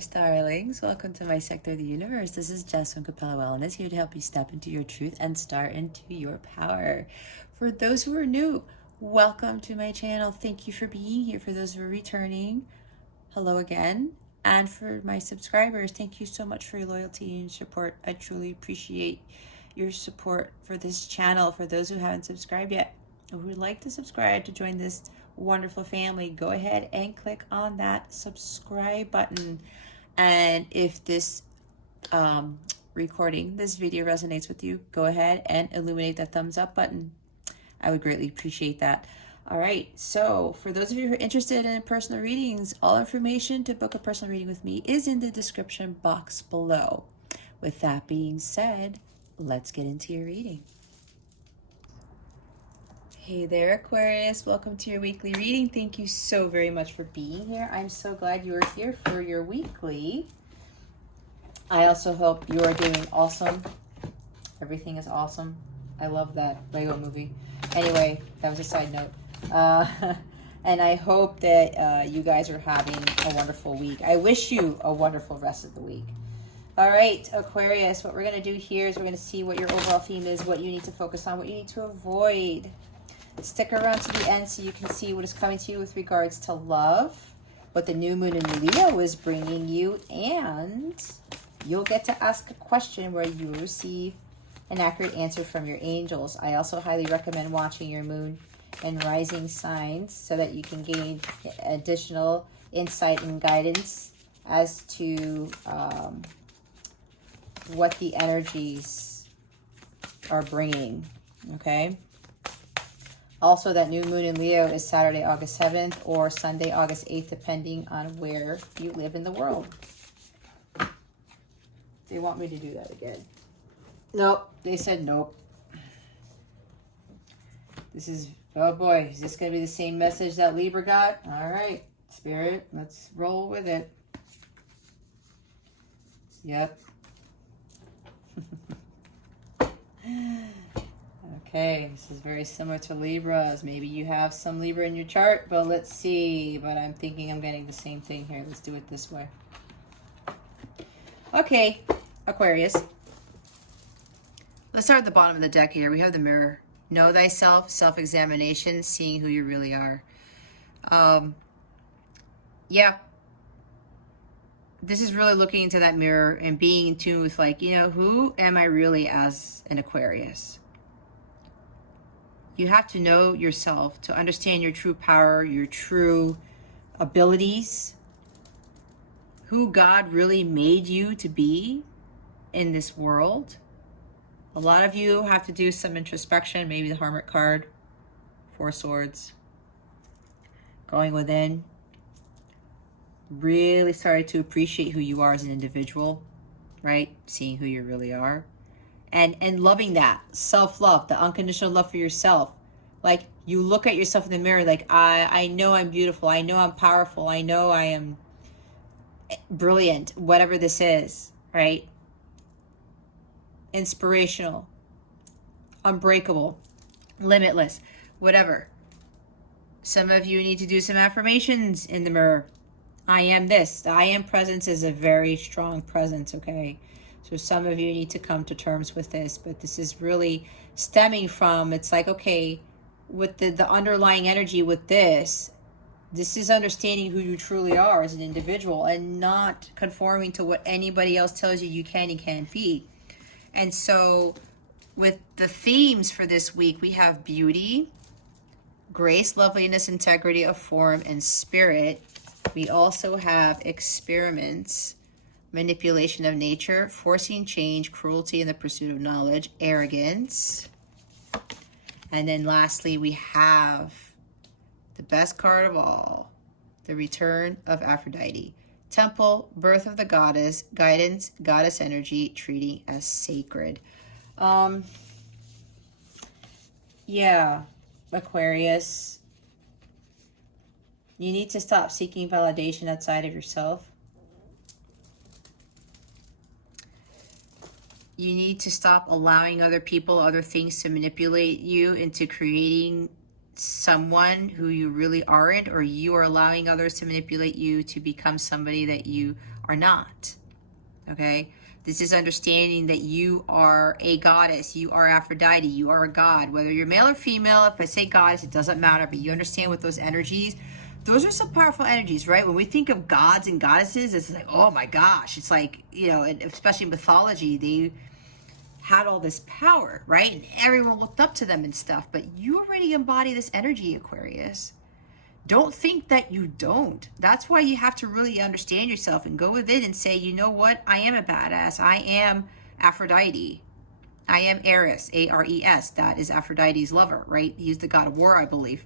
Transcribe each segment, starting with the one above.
Aquarius darlings, welcome to my sector of the universe. This is Jess from Capella Wellness, here to help you step into your truth and start into your power. For those who are new, welcome to my channel. Thank you for being here. For those who are returning, hello again. And for my subscribers, thank you so much for your loyalty and support. I truly appreciate your support for this channel. For those who haven't subscribed yet, who would like to subscribe to join this wonderful family, go ahead and click on that subscribe button. And if this this video resonates with you, go ahead and illuminate that thumbs up button. I would greatly appreciate that. All right, so for those of you who are interested in personal readings, all information to book a personal reading with me is in the description box below. With that being said, let's get into your reading. Hey there, Aquarius. Welcome to your weekly reading. Thank you so very much for being here. I'm so glad you are here for your weekly. I also hope you are doing awesome. Everything is awesome. I love that Lego movie. Anyway, that was a side note. And I hope that you guys are having a wonderful week. I wish you a wonderful rest of the week. All right, Aquarius, what we're going to do here is we're going to see what your overall theme is, what you need to focus on, what you need to avoid. Stick around to the end so you can see what is coming to you with regards to love, what the new moon in Leo is bringing you, and you'll get to ask a question where you receive an accurate answer from your angels. I also highly recommend watching your moon and rising signs so that you can gain additional insight and guidance as to what the energies are bringing, okay? Also, that new moon in Leo is Saturday, August 7th or Sunday, August 8th, depending on where you live in the world. They want me to do that again. Nope, they said nope. This is, oh boy, is this going to be the same message that Libra got? All right, Spirit, let's roll with it. Yep. Okay, this is very similar to Libras. Maybe you have some Libra in your chart, but let's see. But I'm thinking I'm getting the same thing here. Let's do it this way. Okay, Aquarius. Let's start at the bottom of the deck here. We have the mirror. Know thyself, self-examination, seeing who you really are. Yeah. This is really looking into that mirror and being in tune with, like, you know, who am I really as an Aquarius? You have to know yourself to understand your true power, your true abilities, who God really made you to be in this world. A lot of you have to do some introspection, maybe the Hermit card, Four Swords, going within, really starting to appreciate who you are as an individual, right? Seeing who you really are. And loving that self-love, the unconditional love for yourself. Like, you look at yourself in the mirror, like, I know I'm beautiful. I know I'm powerful. I know I am brilliant, whatever this is, right? Inspirational, unbreakable, limitless, whatever. Some of you need to do some affirmations in the mirror. I am this. The I am presence is a very strong presence, okay? So some of you need to come to terms with this, but this is really stemming from, it's like, okay, with the underlying energy with this is understanding who you truly are as an individual and not conforming to what anybody else tells you you can and can't be. And so with the themes for this week, we have beauty, grace, loveliness, integrity of form, and spirit. We also have experiments, manipulation of nature, forcing change, cruelty in the pursuit of knowledge, arrogance. And then lastly, we have the best card of all, the return of Aphrodite. Temple, birth of the goddess, guidance, goddess energy, treating as sacred. Yeah, Aquarius, you need to stop seeking validation outside of yourself. You need to stop allowing other people, other things to manipulate you into creating someone who you really aren't, or you are allowing others to manipulate you to become somebody that you are not. Okay? This is understanding that you are a goddess. You are Aphrodite. You are a god. Whether you're male or female, if I say goddess, it doesn't matter. But you understand what those energies, those are some powerful energies, right? When we think of gods and goddesses, it's like, oh my gosh. It's like, you know, and especially in mythology, they had all this power, right? And everyone looked up to them and stuff. But you already embody this energy, Aquarius. Don't think that you don't. That's why you have to really understand yourself and go with it and say, you know what? I am a badass. I am Aphrodite. I am Ares, A-R-E-S. That is Aphrodite's lover, right? He's the god of war, I believe.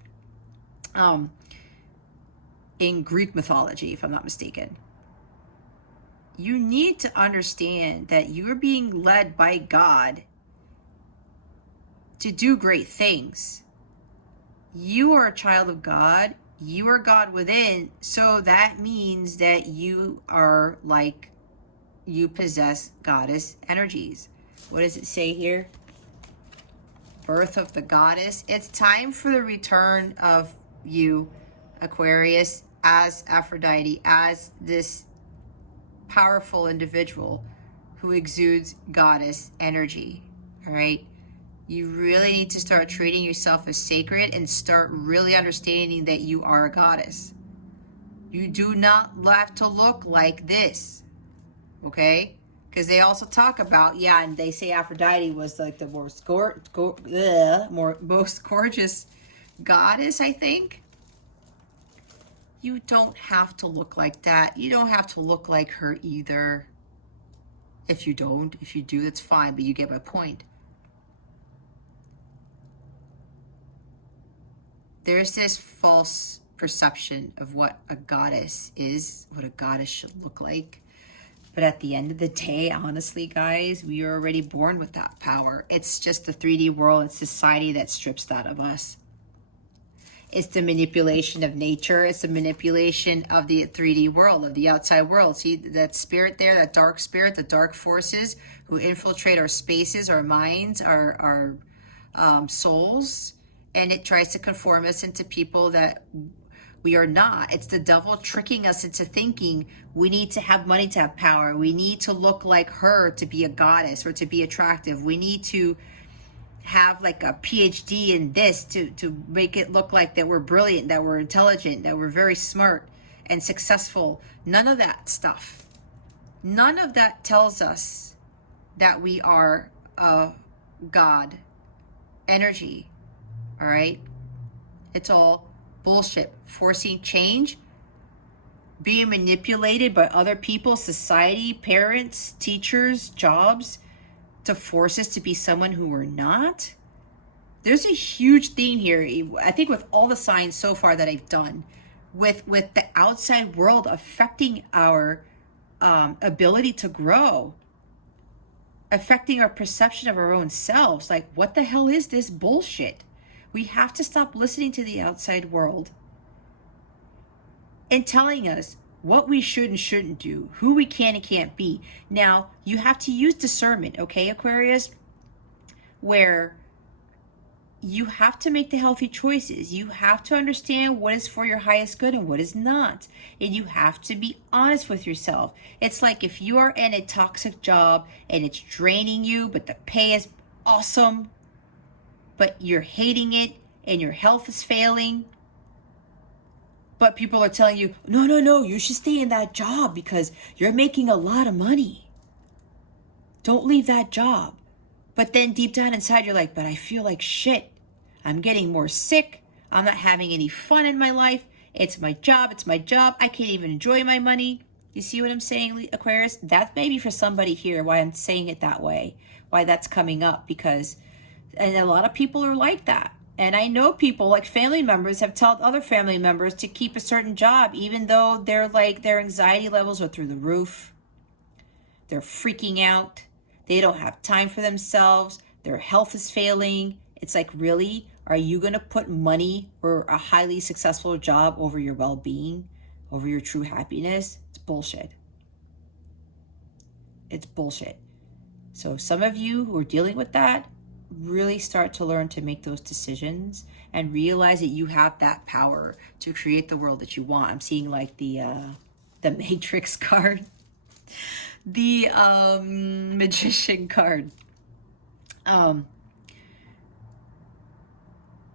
In Greek mythology, if I'm not mistaken. You need to understand that you're being led by God to do great things. You are a child of God. You are God within. So that means that you are like, you possess goddess energies. What does it say here? Birth of the goddess. It's time for the return of you, Aquarius, as Aphrodite, as this powerful individual who exudes goddess energy. All right? You really need to start treating yourself as sacred and start really understanding that you are a goddess. You do not have to look like this, okay? Because they also talk about, yeah, and they say Aphrodite was like the most gorgeous goddess, I think. You don't have to look like that. You don't have to look like her either. If you don't, if you do, that's fine, but you get my point. There's this false perception of what a goddess is, what a goddess should look like. But at the end of the day, honestly, guys, we are already born with that power. It's just the 3D world and society that strips that of us. It's the manipulation of nature. It's the manipulation of the 3D world, of the outside world. See that spirit there, that dark spirit, the dark forces who infiltrate our spaces, our minds, our souls. And it tries to conform us into people that we are not. It's the devil tricking us into thinking we need to have money to have power. We need to look like her to be a goddess or to be attractive. We need to have like a PhD in this to make it look like that we're brilliant, that we're intelligent, that we're very smart and successful. None of that stuff. None of that tells us that we are a God energy. All right? It's all bullshit. Forcing change, being manipulated by other people, society, parents, teachers, jobs, to force us to be someone who we're not. There's a huge theme here, I think, with all the signs so far that I've done, with the outside world affecting our ability to grow, affecting our perception of our own selves. Like, what the hell is this bullshit? We have to stop listening to the outside world and telling us what we should and shouldn't do, who we can and can't be. Now, you have to use discernment, okay, Aquarius? Where you have to make the healthy choices. You have to understand what is for your highest good and what is not. And you have to be honest with yourself. It's like if you are in a toxic job and it's draining you, but the pay is awesome, but you're hating it and your health is failing, but people are telling you, no, you should stay in that job because you're making a lot of money. Don't leave that job. But then deep down inside, you're like, but I feel like shit. I'm getting more sick. I'm not having any fun in my life. It's my job. I can't even enjoy my money. You see what I'm saying, Aquarius? That's maybe for somebody here why I'm saying it that way, why that's coming up, because and a lot of people are like that. And I know people, like family members, have told other family members to keep a certain job, even though they're like, their anxiety levels are through the roof. They're freaking out. They don't have time for themselves. Their health is failing. It's like, really? Are you going to put money or a highly successful job over your well-being, over your true happiness? It's bullshit. It's bullshit. So some of you who are dealing with that, really start to learn to make those decisions and realize that you have that power to create the world that you want. I'm seeing like the Matrix card. The Magician card.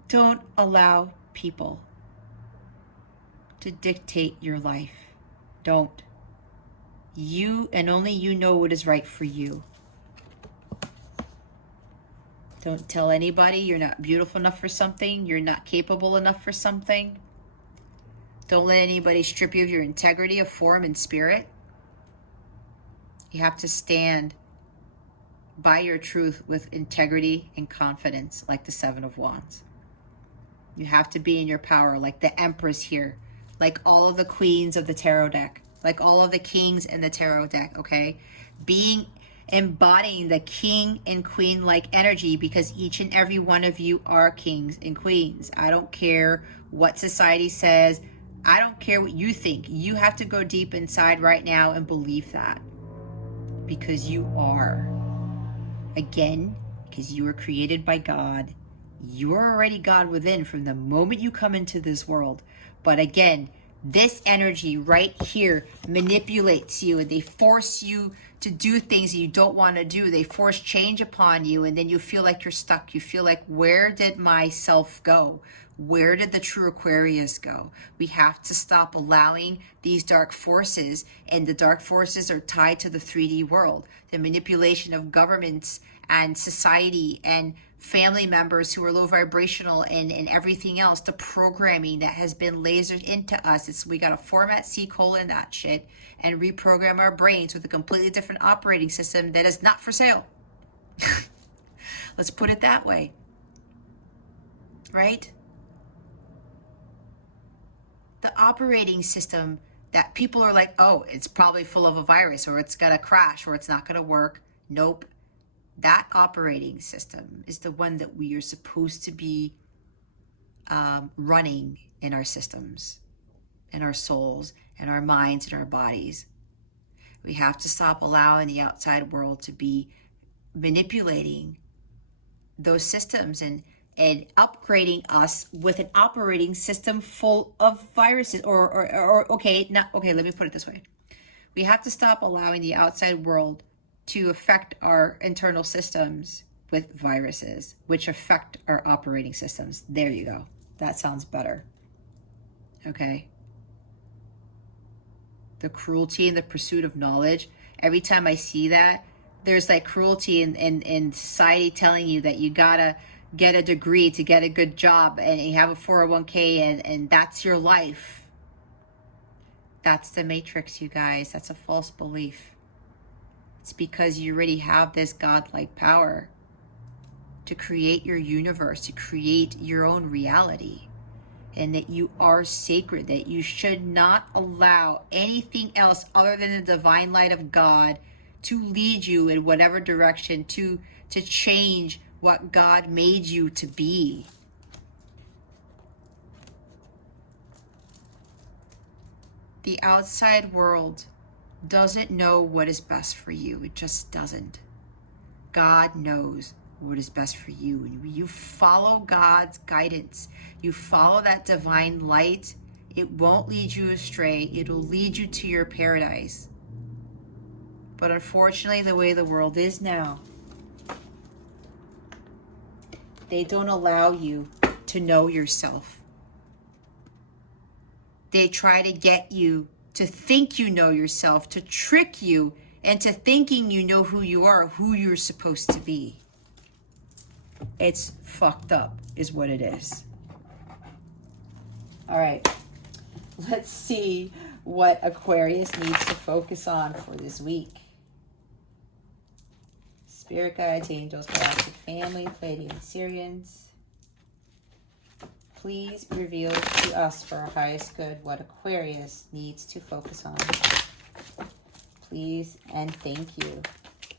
Don't allow people to dictate your life. Don't. You and only you know what is right for you. Don't tell anybody you're not beautiful enough for something, you're not capable enough for something. Don't let anybody strip you of your integrity of form and spirit. You have to stand by your truth with integrity and confidence, like the Seven of Wands. You have to be in your power, like the Empress here, like all of the queens of the tarot deck, like all of the kings in the tarot deck, okay? Embodying the king and queen like energy, because each and every one of you are kings and queens. I don't care what society says. I don't care what you think. You have to go deep inside right now and believe that, because you are. Again, because you were created by God. You are already God within from the moment you come into this world. But again, this energy right here manipulates you, and they force you to do things you don't want to do. They force change upon you, and then you feel like you're stuck. You feel like, where did my self go? Where did the true Aquarius go? We have to stop allowing these dark forces, and the dark forces are tied to the 3D world. The manipulation of governments and society and family members who are low vibrational, and everything else, the programming that has been lasered into us. We got to format C:, that shit, and reprogram our brains with a completely different operating system that is not for sale. Let's put it that way. Right? The operating system that people are like, oh, it's probably full of a virus, or it's going to crash, or it's not going to work. Nope. That operating system is the one that we are supposed to be running in our systems, in our souls, in our minds, in our bodies. We have to stop allowing the outside world to be manipulating those systems and upgrading us with an operating system full of viruses, okay, let me put it this way. We have to stop allowing the outside world to affect our internal systems with viruses, which affect our operating systems. There you go. That sounds better. Okay. The cruelty in the pursuit of knowledge. Every time I see that, there's like cruelty in society telling you that you gotta get a degree to get a good job, and you have a 401k, and that's your life. That's the matrix, you guys. That's a false belief. It's because you already have this godlike power to create your universe, to create your own reality, and that you are sacred, that you should not allow anything else other than the divine light of God to lead you in whatever direction, to change what God made you to be. The outside world doesn't know what is best for you. It just doesn't. God knows what is best for you. And when you follow God's guidance, you follow that divine light, it won't lead you astray. It'll lead you to your paradise. But unfortunately, the way the world is now, they don't allow you to know yourself. They try to get you to think you know yourself, to trick you into thinking you know who you are, who you're supposed to be. It's fucked up, is what it is. All right, let's see what Aquarius needs to focus on for this week. Spirit guides, angels, galactic family, Pleiadian Syrians. Please reveal to us for our highest good what Aquarius needs to focus on. Please and thank you.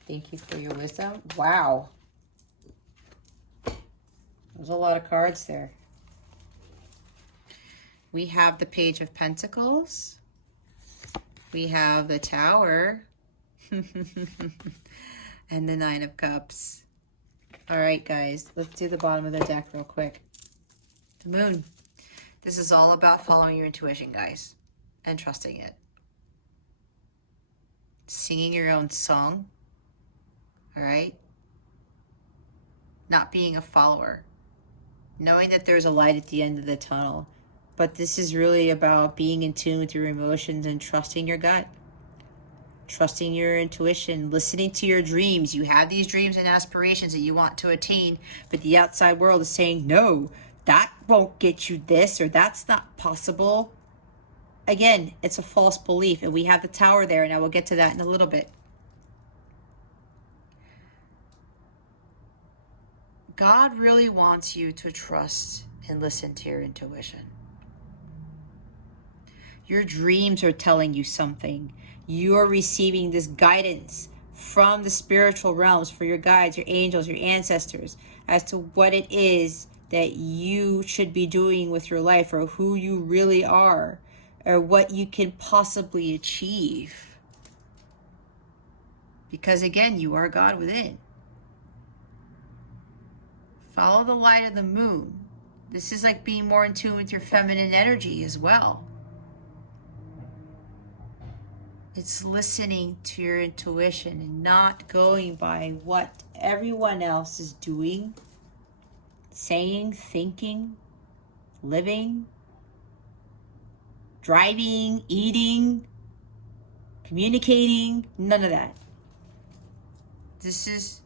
Thank you for your wisdom. Wow. There's a lot of cards there. We have the Page of Pentacles. We have the Tower. And the Nine of Cups. All right, guys. Let's do the bottom of the deck real quick. The Moon. This is all about following your intuition, guys. And trusting it. singing your own song, all right? Not being a follower, knowing that there's a light at the end of the tunnel. But this is really about being in tune with your emotions and trusting your gut, trusting your intuition, listening to your dreams. You have these dreams and aspirations that you want to attain, but the outside world is saying, no, that won't get you this, or that's not possible. Again, it's a false belief, and we have the tower there, and I will get to that in a little bit. God really wants you to trust and listen to your intuition. Your dreams are telling you something. You're receiving this guidance from the spiritual realms, for your guides, your angels, your ancestors, as to what it is that you should be doing with your life, or who you really are, or what you can possibly achieve. Because again, you are God within. Follow the light of the moon. This is like being more in tune with your feminine energy as well. It's listening to your intuition and not going by what everyone else is doing, saying, thinking, living, driving, eating, communicating. None of that. This is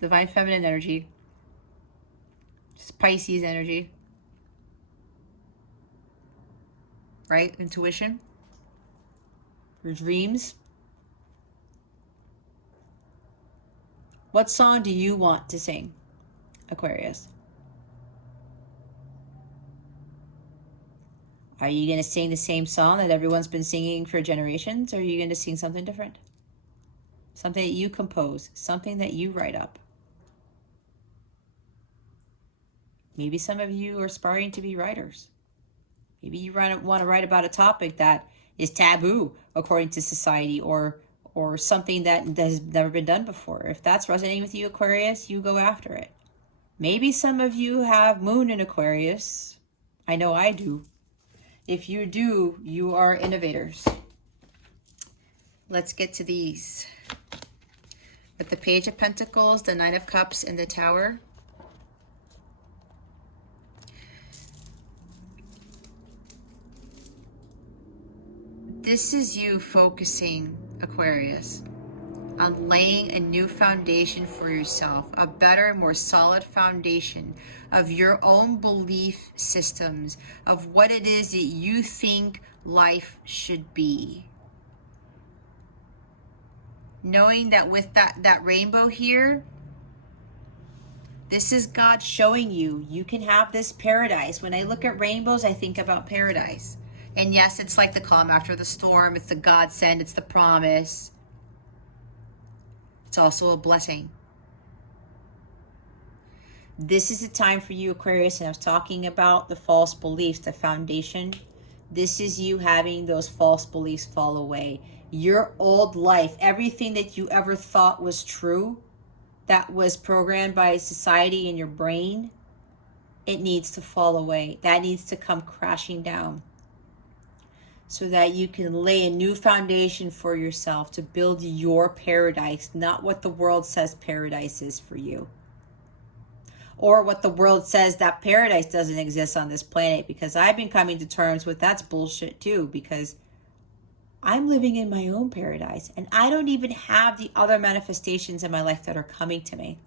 divine feminine energy. It's Pisces energy. Right? Intuition. Your dreams. What song do you want to sing, Aquarius? Are you going to sing the same song that everyone's been singing for generations, or are you going to sing something different? Something that you compose, something that you write up. Maybe some of you are aspiring to be writers. Maybe you want to write about a topic that is taboo according to society, or something that has never been done before. If that's resonating with you, Aquarius, you go after it. Maybe some of you have moon in Aquarius. I know I do. If you do, you are innovators. Let's get to these. With the Page of Pentacles, the Nine of Cups, and the Tower. This is you focusing, Aquarius, on laying a new foundation for yourself, a better, more solid foundation of your own belief systems, of what it is that you think life should be. Knowing that with that rainbow here, this is God showing you, you can have this paradise. When I look at rainbows, I think about paradise. And yes, it's like the calm after the storm. It's the godsend. It's the promise. It's also a blessing. This is a time for you, Aquarius, and I was talking about the false beliefs, the foundation. This is you having those false beliefs fall away. Your old life, everything that you ever thought was true, that was programmed by society in your brain, it needs to fall away. That needs to come crashing down, so that you can lay a new foundation for yourself to build your paradise, not what the world says paradise is for you. Or what the world says that paradise doesn't exist on this planet, because I've been coming to terms with that's bullshit too, because I'm living in my own paradise and I don't even have the other manifestations in my life that are coming to me.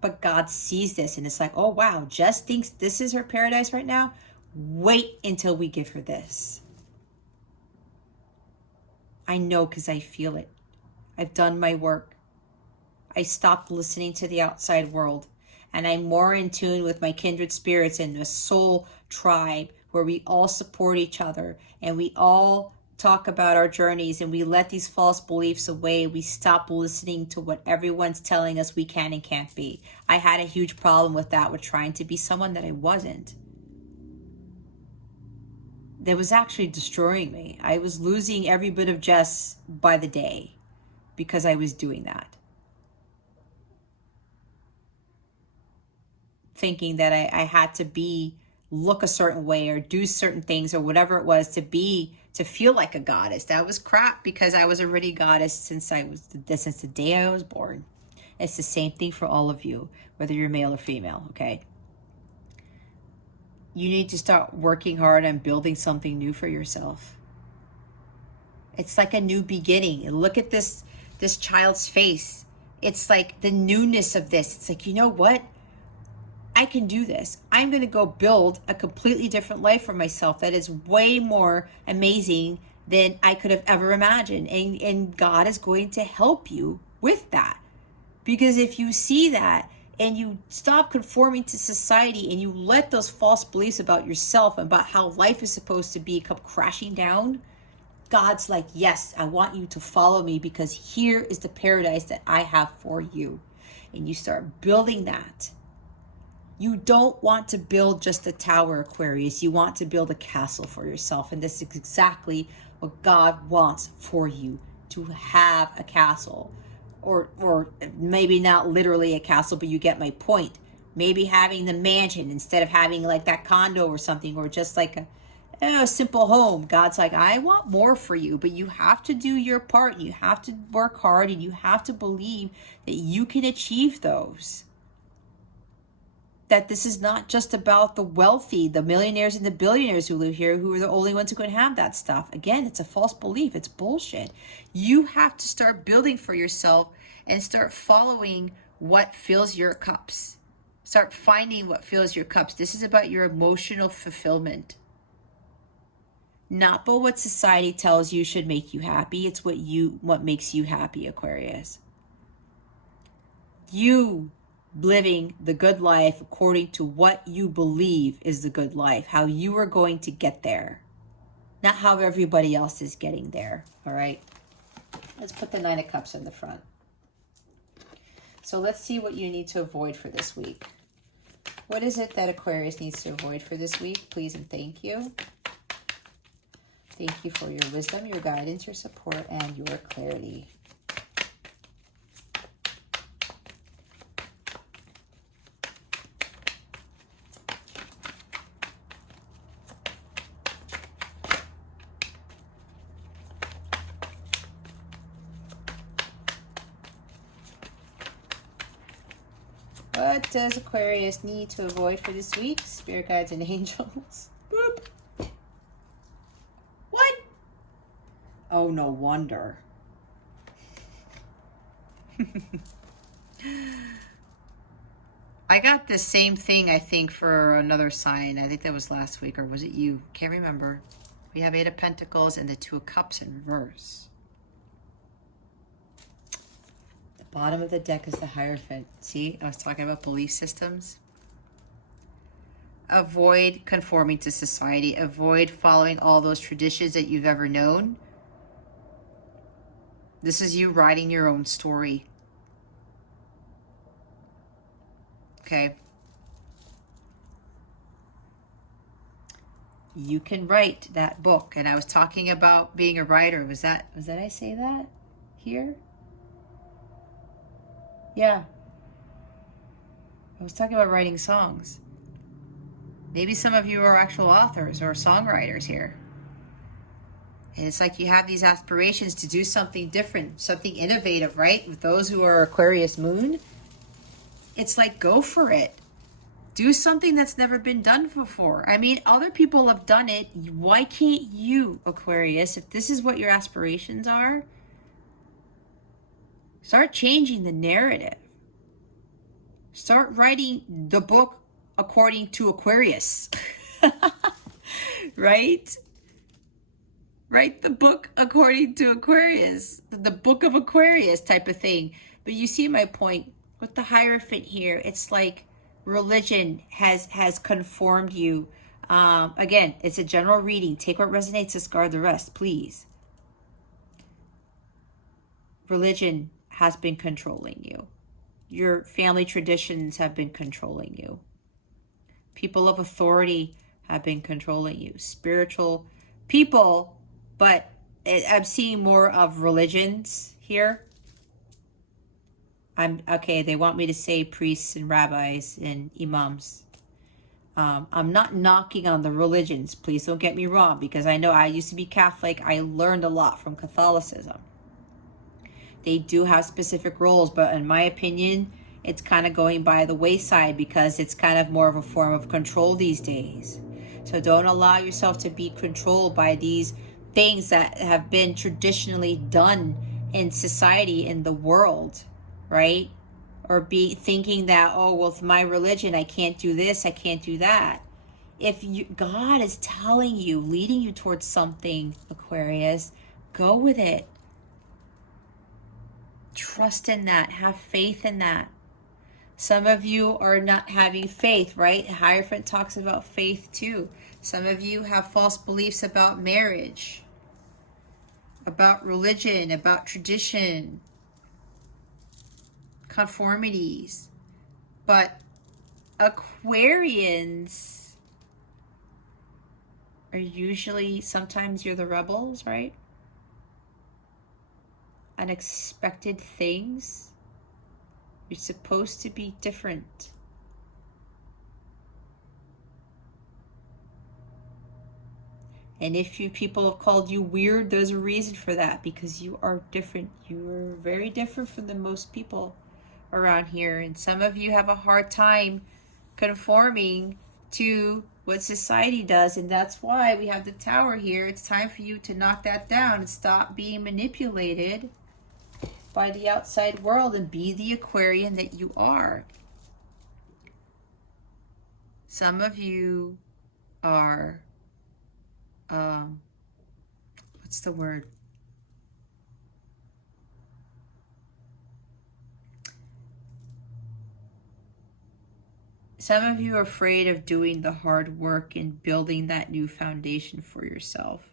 But God sees this and it's like, oh wow, Jess thinks this is her paradise right now. Wait until we give her this. I know, because I feel it. I've done my work. I stopped listening to the outside world, and I'm more in tune with my kindred spirits in a soul tribe where we all support each other and we all talk about our journeys, and we let these false beliefs away. We stop listening to what everyone's telling us we can and can't be. I had a huge problem with that, with trying to be someone that I wasn't. That was actually destroying me. I was losing every bit of Jess by the day because I was doing that. Thinking that I had to be look a certain way or do certain things or whatever it was to feel like a goddess. That was crap, because I was already a goddess since the day I was born. It's the same thing for all of you, whether you're male or female, okay? You need to start working hard on building something new for yourself. It's like a new beginning. And look at this child's face. It's like the newness of this. It's like, you know what? I can do this. I'm going to go build a completely different life for myself that is way more amazing than I could have ever imagined. And God is going to help you with that. Because if you see that and you stop conforming to society and you let those false beliefs about yourself and about how life is supposed to be come crashing down, God's like, yes, I want you to follow me, because here is the paradise that I have for you. And you start building that. You don't want to build just a tower, Aquarius. You want to build a castle for yourself. And this is exactly what God wants for you, to have a castle. Or maybe not literally a castle, but you get my point. Maybe having the mansion instead of having like that condo or something, or just like a simple home. God's like, I want more for you, but you have to do your part. You have to work hard, and you have to believe that you can achieve those. That this is not just about the wealthy, the millionaires and the billionaires who live here, who are the only ones who can have that stuff. Again, it's a false belief. It's bullshit. You have to start building for yourself and start following what fills your cups. Start finding what fills your cups. This is about your emotional fulfillment. Not but what society tells you should make you happy. It's what makes you happy, Aquarius. You living the good life according to what you believe is the good life, how you are going to get there, not how everybody else is getting there. All right, let's put the Nine of Cups in the front. So let's see what you need to avoid for this week. What is it that Aquarius needs to avoid for this week? Please and thank you. Thank you for your wisdom, your guidance, your support, and your clarity. What does Aquarius need to avoid for this week? Spirit guides and angels. Boop. What? Oh, no wonder. I got the same thing, I think, for another sign. I think that was last week, or was it you? Can't remember. We have Eight of Pentacles and the Two of Cups in reverse. Bottom of the deck is the Hierophant. See, I was talking about belief systems. Avoid conforming to society. Avoid following all those traditions that you've ever known. This is you writing your own story. Okay. You can write that book. And I was talking about being a writer. Was that I say that here? Yeah. I was talking about writing songs. Maybe some of you are actual authors or songwriters here. And it's like you have these aspirations to do something different, something innovative, right? With those who are Aquarius moon, it's like, go for it. Do something that's never been done before. I mean, other people have done it. Why can't you, Aquarius, if this is what your aspirations are? Start changing the narrative. Start writing the book according to Aquarius. Right? Write the book according to Aquarius. The book of Aquarius type of thing. But you see my point. With the Hierophant here, it's like religion has conformed you. Again, it's a general reading. Take what resonates, discard the rest, please. Religion has been controlling you. Your family traditions have been controlling you. People of authority have been controlling you. Spiritual people, but I'm seeing more of religions here. Okay, they want me to say priests and rabbis and imams. I'm not knocking on the religions, please don't get me wrong, because I know I used to be Catholic. I learned a lot from Catholicism. They do have specific roles, but in my opinion, it's kind of going by the wayside because it's kind of more of a form of control these days. So don't allow yourself to be controlled by these things that have been traditionally done in society, in the world, right? Or be thinking that, oh, well, with my religion, I can't do this, I can't do that. If God is telling you, leading you towards something, Aquarius, go with it. Trust in that. Have faith in that. Some of you are not having faith, right? Hierophant talks about faith too. Some of you have false beliefs about marriage, about religion, about tradition, conformities. But Aquarians are usually, sometimes you're the rebels, right? Unexpected things. You're supposed to be different. And if you people have called you weird, there's a reason for that, because you are different. You are very different from the most people around here. And some of you have a hard time conforming to what society does. And that's why we have the Tower here. It's time for you to knock that down and stop being manipulated by the outside world and be the Aquarian that you are. Some of you are, what's the word? Some of you are afraid of doing the hard work and building that new foundation for yourself.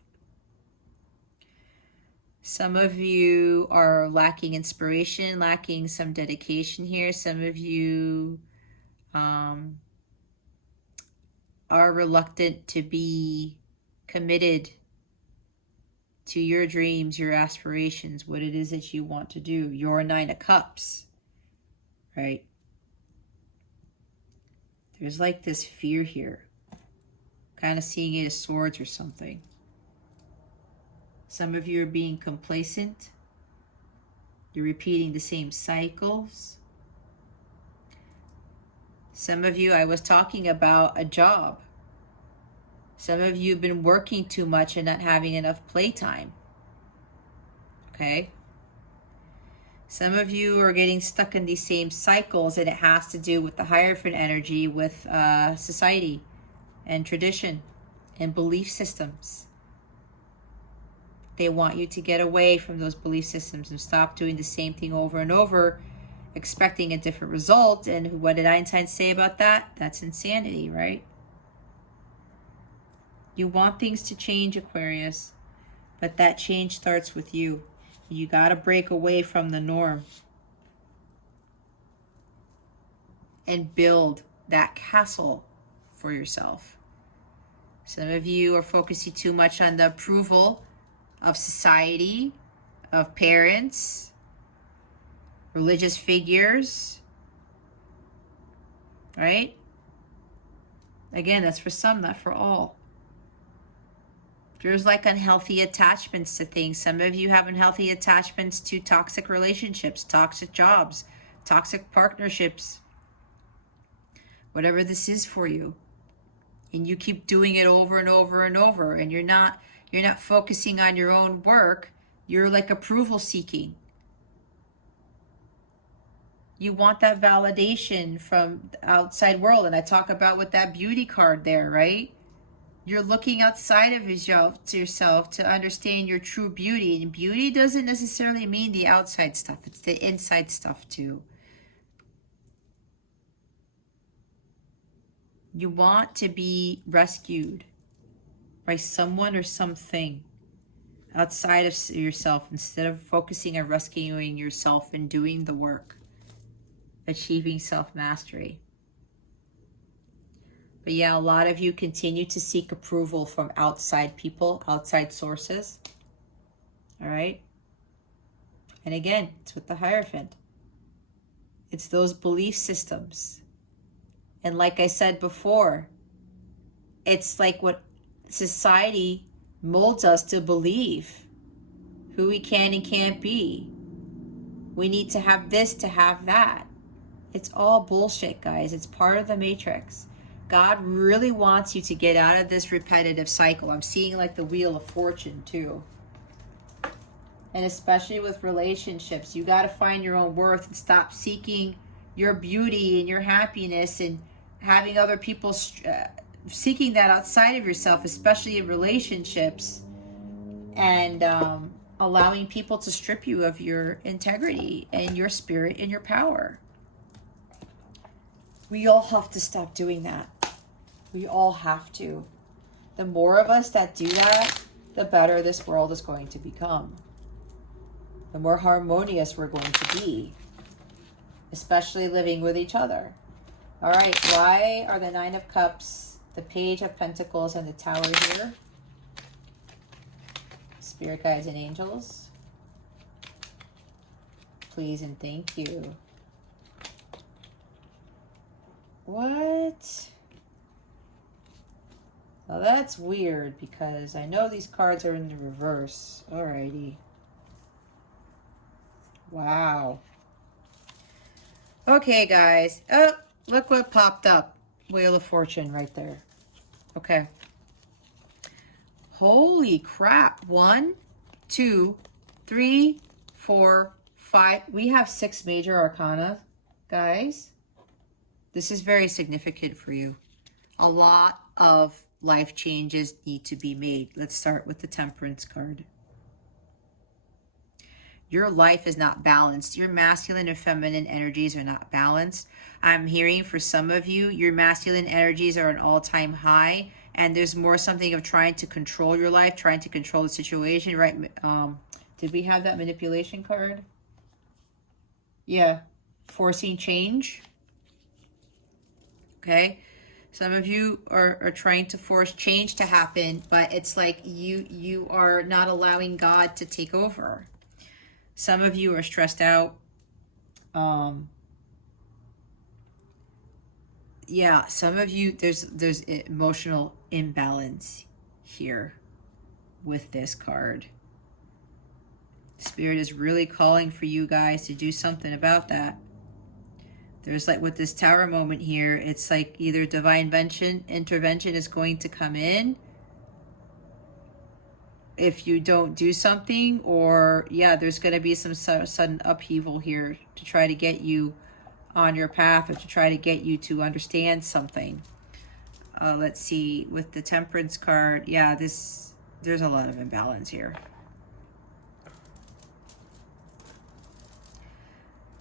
Some of you are lacking inspiration, lacking some dedication here. Some of you are reluctant to be committed to your dreams, your aspirations, what it is that you want to do. Your Nine of Cups, right? There's like this fear here, kind of seeing it as swords or something. Some of you are being complacent. You're repeating the same cycles. Some of you, I was talking about a job. Some of you have been working too much and not having enough playtime. Okay? Some of you are getting stuck in these same cycles, and it has to do with the Hierophant energy, with society and tradition and belief systems. They want you to get away from those belief systems and stop doing the same thing over and over, expecting a different result. And what did Einstein say about that? That's insanity, right? You want things to change, Aquarius, but that change starts with you. You got to break away from the norm and build that castle for yourself. Some of you are focusing too much on the approval of society, of parents, religious figures, right? Again, that's for some, not for all. There's like unhealthy attachments to things. Some of you have unhealthy attachments to toxic relationships, toxic jobs, toxic partnerships, whatever this is for you. And you keep doing it over and over and over, and you're not focusing on your own work. You're like approval seeking. You want that validation from the outside world. And I talk about with that beauty card there, right? You're looking outside of yourself to understand your true beauty. And beauty doesn't necessarily mean the outside stuff. It's the inside stuff too. You want to be rescued by someone or something outside of yourself, instead of focusing on rescuing yourself and doing the work, achieving self-mastery. But yeah, a lot of you continue to seek approval from outside people, outside sources. All right? And again, it's with the Hierophant. It's those belief systems. And like I said before, it's like what society molds us to believe, who we can and can't be. We need to have this to have that. It's all bullshit, guys. It's part of the matrix. God really wants you to get out of this repetitive cycle. I'm seeing like the Wheel of Fortune too. And especially with relationships, you got to find your own worth and stop seeking your beauty and your happiness and having other people seeking that outside of yourself, especially in relationships, and allowing people to strip you of your integrity and your spirit and your power. We all have to stop doing that. We all have to. The more of us that do that, the better this world is going to become. The more harmonious we're going to be, especially living with each other. All right, why are the Nine of Cups, the Page of Pentacles, and the Tower here? Spirit guides and angels, please and thank you. What? Well, that's weird because I know these cards are in the reverse. Alrighty. Wow. Okay, guys. Oh, look what popped up. Wheel of Fortune right there. Okay. Holy crap. 1, 2, 3, 4, 5. We have 6 major arcana, guys. This is very significant for you. A lot of life changes need to be made. Let's start with the Temperance card. Your life is not balanced. Your masculine and feminine energies are not balanced. I'm hearing for some of you, your masculine energies are an all-time high, and there's more something of trying to control your life, trying to control the situation, right? Did we have that manipulation card? Yeah. Forcing change. Okay. Some of you are trying to force change to happen, but it's like you are not allowing God to take over. Some of you are stressed out. Yeah, some of you, there's emotional imbalance here with this card. Spirit is really calling for you guys to do something about that. There's like with this Tower moment here, it's like either divine intervention is going to come in if you don't do something, or yeah, there's going to be some sudden upheaval here to try to get you on your path or to try to get you to understand something. Let's see, with the Temperance card, yeah, there's a lot of imbalance here.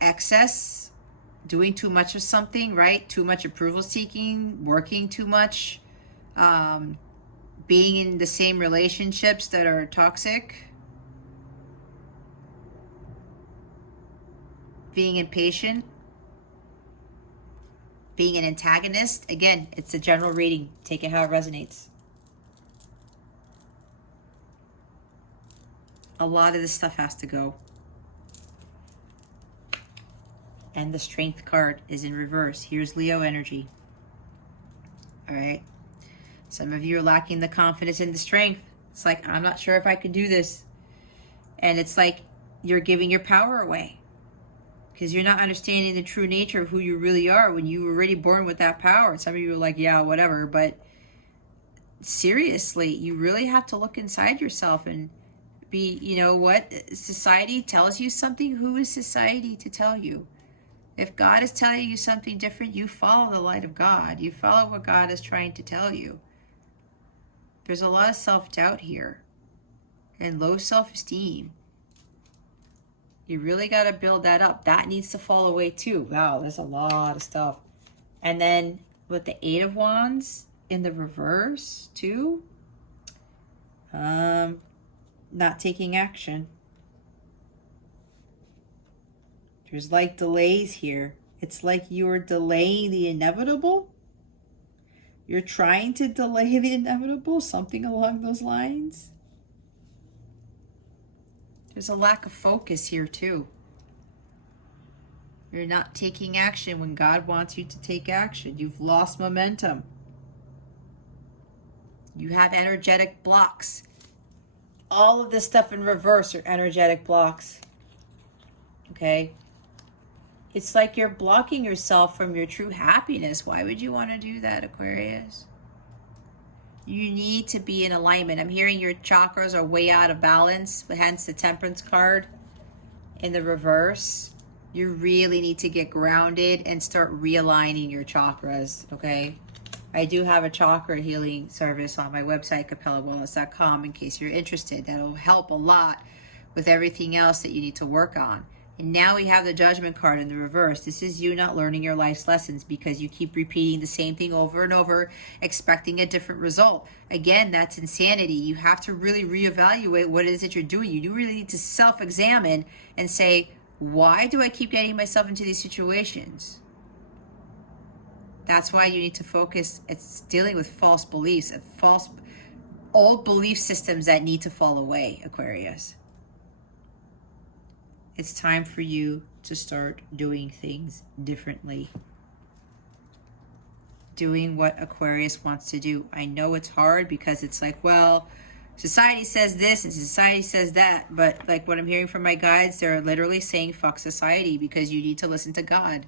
Excess, doing too much of something, right? Too much approval seeking, working too much, being in the same relationships that are toxic, being impatient, being an antagonist. Again, it's a general reading. Take it how it resonates. A lot of this stuff has to go. And the Strength card is in reverse. Here's Leo energy. All right. Some of you are lacking the confidence and the strength. It's like, I'm not sure if I can do this. And it's like you're giving your power away because you're not understanding the true nature of who you really are when you were already born with that power. And some of you are like, yeah, whatever. But seriously, you really have to look inside yourself and be, you know what? Society tells you something. Who is society to tell you? If God is telling you something different, you follow the light of God. You follow what God is trying to tell you. There's a lot of self-doubt here and low self-esteem. You really got to build that up. That needs to fall away too. Wow, there's a lot of stuff. And then with the Eight of Wands in the reverse too, not taking action. There's like delays here. It's like you're delaying the inevitable. You're trying to delay the inevitable, something along those lines. There's a lack of focus here too. You're not taking action when God wants you to take action. You've lost momentum. You have energetic blocks. All of this stuff in reverse are energetic blocks. Okay? It's like you're blocking yourself from your true happiness. Why would you want to do that, Aquarius? You need to be in alignment. I'm hearing your chakras are way out of balance, hence the Temperance card in the reverse. You really need to get grounded and start realigning your chakras, okay? I do have a chakra healing service on my website, capellawellness.com, in case you're interested. That'll help a lot with everything else that you need to work on. And now we have the Judgment card in the reverse. This is you not learning your life's lessons because you keep repeating the same thing over and over, expecting a different result. Again, that's insanity. You have to really reevaluate what it is that you're doing. You do really need to self-examine and say, why do I keep getting myself into these situations? That's why you need to focus. It's dealing with false beliefs, false old belief systems that need to fall away, Aquarius. It's time for you to start doing things differently. Doing what Aquarius wants to do. I know it's hard because it's like, well, society says this and society says that. But like what I'm hearing from my guides, they're literally saying fuck society because you need to listen to God.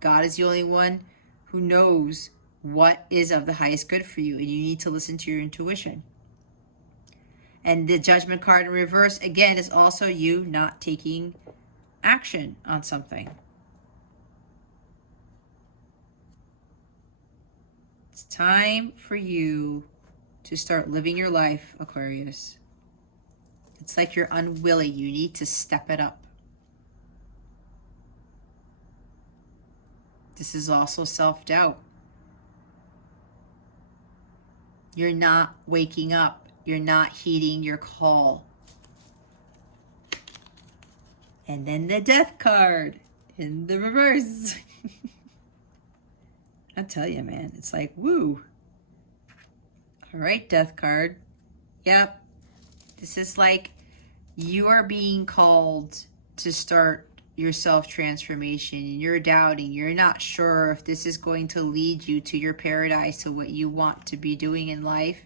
God is the only one who knows what is of the highest good for you. And you need to listen to your intuition. And the Judgment card in reverse, again, is also you not taking action on something. It's time for you to start living your life, Aquarius. It's like you're unwilling. You need to step it up. This is also self-doubt. You're not waking up. You're not heeding your call. And then the Death card in the reverse. I tell you, man, it's like, woo. All right, Death card. Yep. This is like you are being called to start your self-transformation. And you're doubting. You're not sure if this is going to lead you to your paradise, to what you want to be doing in life.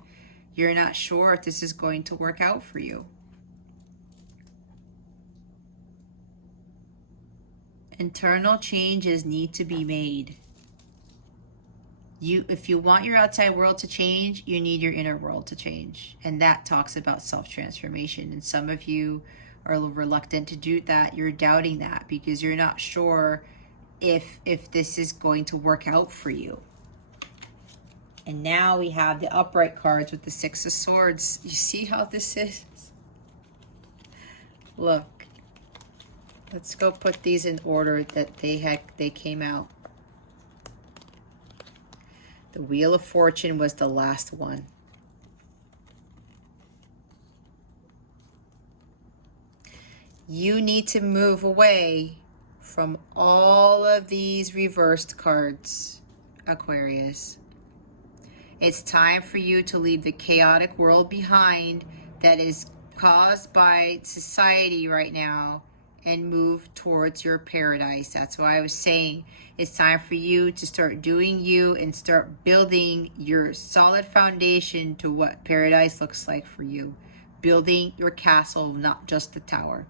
You're not sure if this is going to work out for you. Internal changes need to be made. If you want your outside world to change, you need your inner world to change. And that talks about self-transformation. And some of you are reluctant to do that. You're doubting that because you're not sure if this is going to work out for you. And now we have the upright cards with the Six of Swords. You see how this is? Look. Let's go put these in order that they came out. The Wheel of Fortune was the last one. You need to move away from all of these reversed cards, Aquarius. It's time for you to leave the chaotic world behind that is caused by society right now and move towards your paradise. That's why I was saying it's time for you to start doing you and start building your solid foundation to what paradise looks like for you. Building your castle, not just the tower.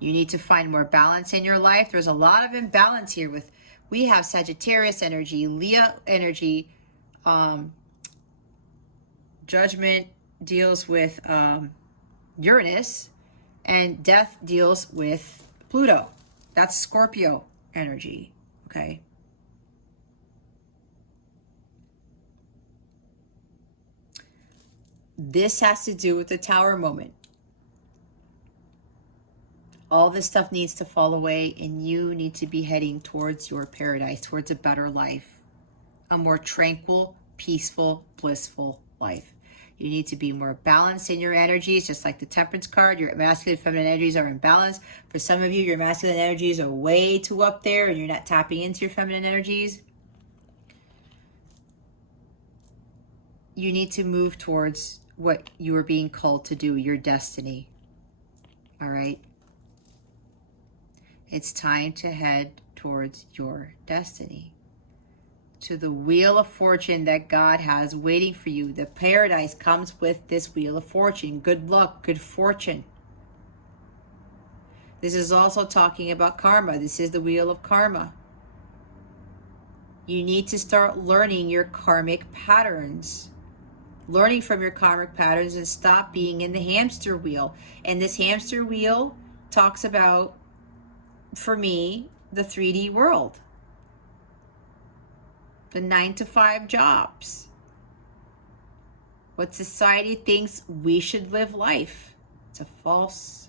You need to find more balance in your life. There's a lot of imbalance here with, we have Sagittarius energy, Leo energy, Judgment deals with Uranus, and Death deals with Pluto. That's Scorpio energy, okay? This has to do with the Tower moment. All this stuff needs to fall away, and you need to be heading towards your paradise, towards a better life, a more tranquil, peaceful, blissful life. You need to be more balanced in your energies, just like the Temperance card. Your masculine and feminine energies are in balance. For some of you, your masculine energies are way too up there and you're not tapping into your feminine energies. You need to move towards what you are being called to do, your destiny. All right? It's time to head towards your destiny. to the wheel of fortune that God has waiting for you. The paradise comes with this wheel of fortune. Good luck, good fortune. This is also talking about karma. This is the wheel of karma. You need to start learning your karmic patterns. Learning from your karmic patterns and stop being in the hamster wheel. And this hamster wheel talks about, for me, the 3D world. The 9-to-5 jobs. What society thinks we should live life. It's a false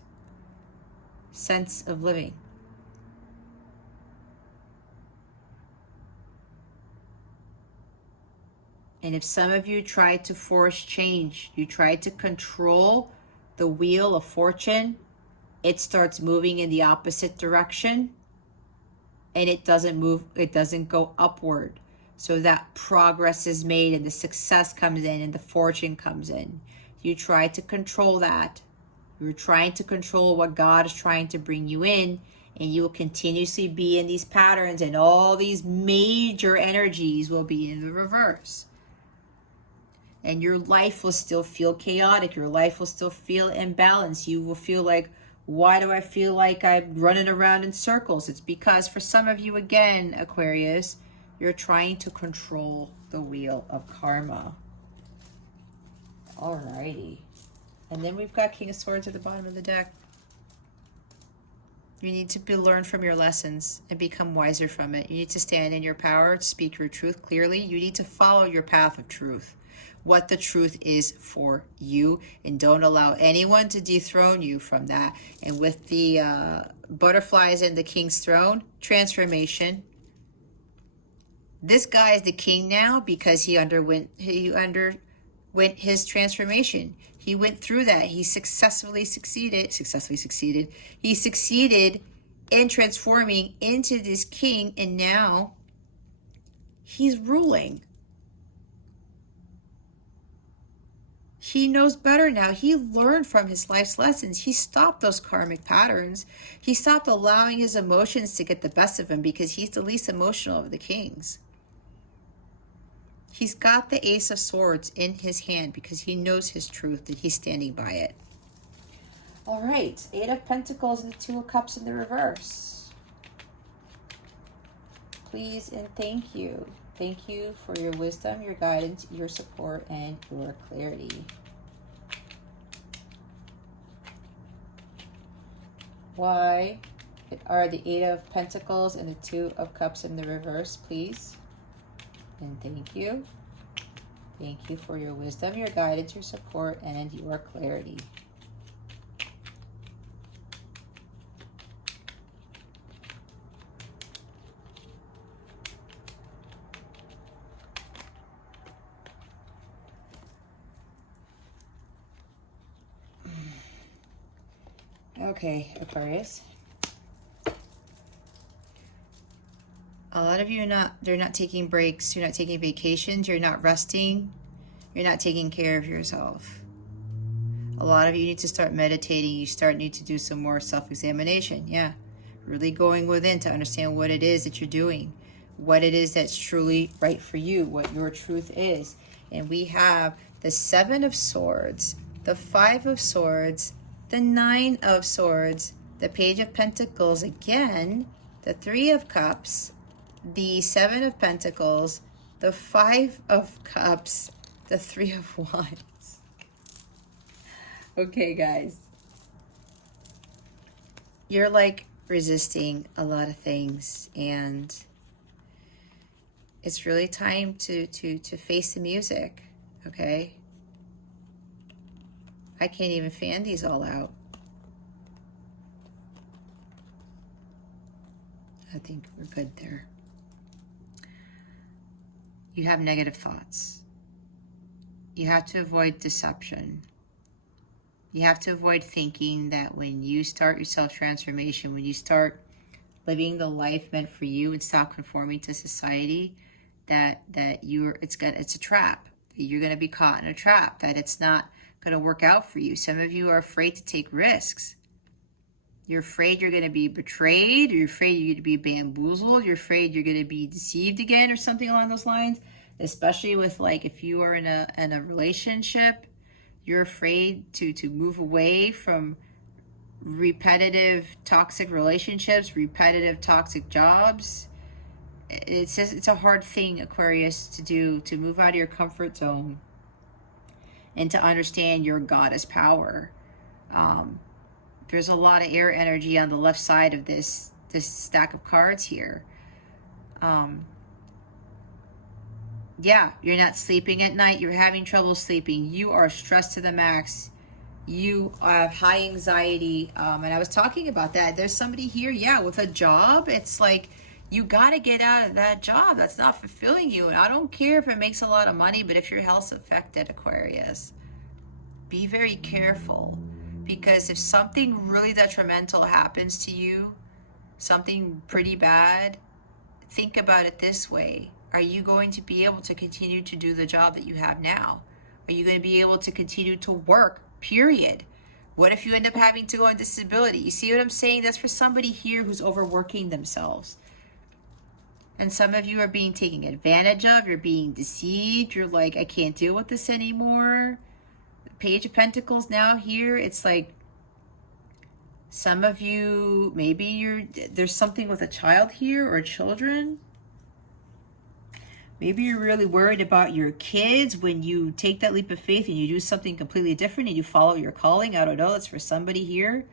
sense of living. And if some of you try to force change, you try to control the wheel of fortune, it starts moving in the opposite direction and it doesn't move, it doesn't go upward. So that progress is made and the success comes in and the fortune comes in. You try to control that. You're trying to control what God is trying to bring you in, and you will continuously be in these patterns, and all these major energies will be in the reverse. And your life will still feel chaotic. Your life will still feel imbalanced. You will feel like, why do I feel like I'm running around in circles? It's because for some of you, again, Aquarius, you're trying to control the wheel of karma. Alrighty. And then we've got King of Swords at the bottom of the deck. You need to learn from your lessons and become wiser from it. You need to stand in your power, to speak your truth clearly. You need to follow your path of truth, what the truth is for you, and don't allow anyone to dethrone you from that. And with the butterflies and the King's throne, transformation. This guy is the king now because he underwent his transformation. He went through that. He successfully succeeded. He succeeded in transforming into this king, and now he's ruling. He knows better now. He learned from his life's lessons. He stopped those karmic patterns. He stopped allowing his emotions to get the best of him because he's the least emotional of the kings. He's got the Ace of Swords in his hand because he knows his truth and he's standing by it. All right, 8 of Pentacles and the 2 of Cups in the reverse. Please and thank you. Thank you for your wisdom, your guidance, your support, and your clarity. Why are the 8 of Pentacles and the 2 of Cups in the reverse, please? And thank you. Thank you for your wisdom, your guidance, your support, and your clarity. Okay, Aquarius. A lot of you they're not taking breaks, you're not taking vacations, you're not resting, you're not taking care of yourself. A lot of you need to start meditating, you need to do some more self-examination, yeah. Really going within to understand what it is that you're doing, what it is that's truly right for you, what your truth is. And we have the 7 of Swords, the 5 of Swords, the 9 of Swords, the Page of Pentacles again, the 3 of Cups, the 7 of Pentacles, the 5 of Cups, the 3 of Wands. Okay, guys. You're like resisting a lot of things, and it's really time to face the music, okay? I can't even fan these all out. I think we're good there. You have negative thoughts. You have to avoid deception. You have to avoid thinking that when you start your self-transformation, when you start living the life meant for you and stop conforming to society, that it's a trap. You're going to be caught in a trap, that it's not going to work out for you. Some of you are afraid to take risks. You're afraid you're going to be betrayed. You're afraid you're going to be bamboozled. You're afraid you're going to be deceived again or something along those lines. Especially with, like, if you are in a relationship, you're afraid to move away from repetitive toxic relationships, repetitive toxic jobs. It's a hard thing, Aquarius, to do, to move out of your comfort zone and to understand your goddess power. There's a lot of air energy on the left side of this stack of cards here. Yeah, you're not sleeping at night. You're having trouble sleeping. You are stressed to the max. You have high anxiety. And I was talking about that. There's somebody here, yeah, with a job. It's like, you got to get out of that job. That's not fulfilling you. And I don't care if it makes a lot of money, but if your health's affected, Aquarius, be very careful. Because if something really detrimental happens to you, something pretty bad, think about it this way. Are you going to be able to continue to do the job that you have now? Are you going to be able to continue to work, period? What if you end up having to go on disability? You see what I'm saying? That's for somebody here who's overworking themselves. And some of you are being taken advantage of. You're being deceived. You're like, I can't deal with this anymore. Page of Pentacles now here, it's like some of you, maybe there's something with a child here or children. Maybe you're really worried about your kids when you take that leap of faith and you do something completely different and you follow your calling. I don't know, that's for somebody here.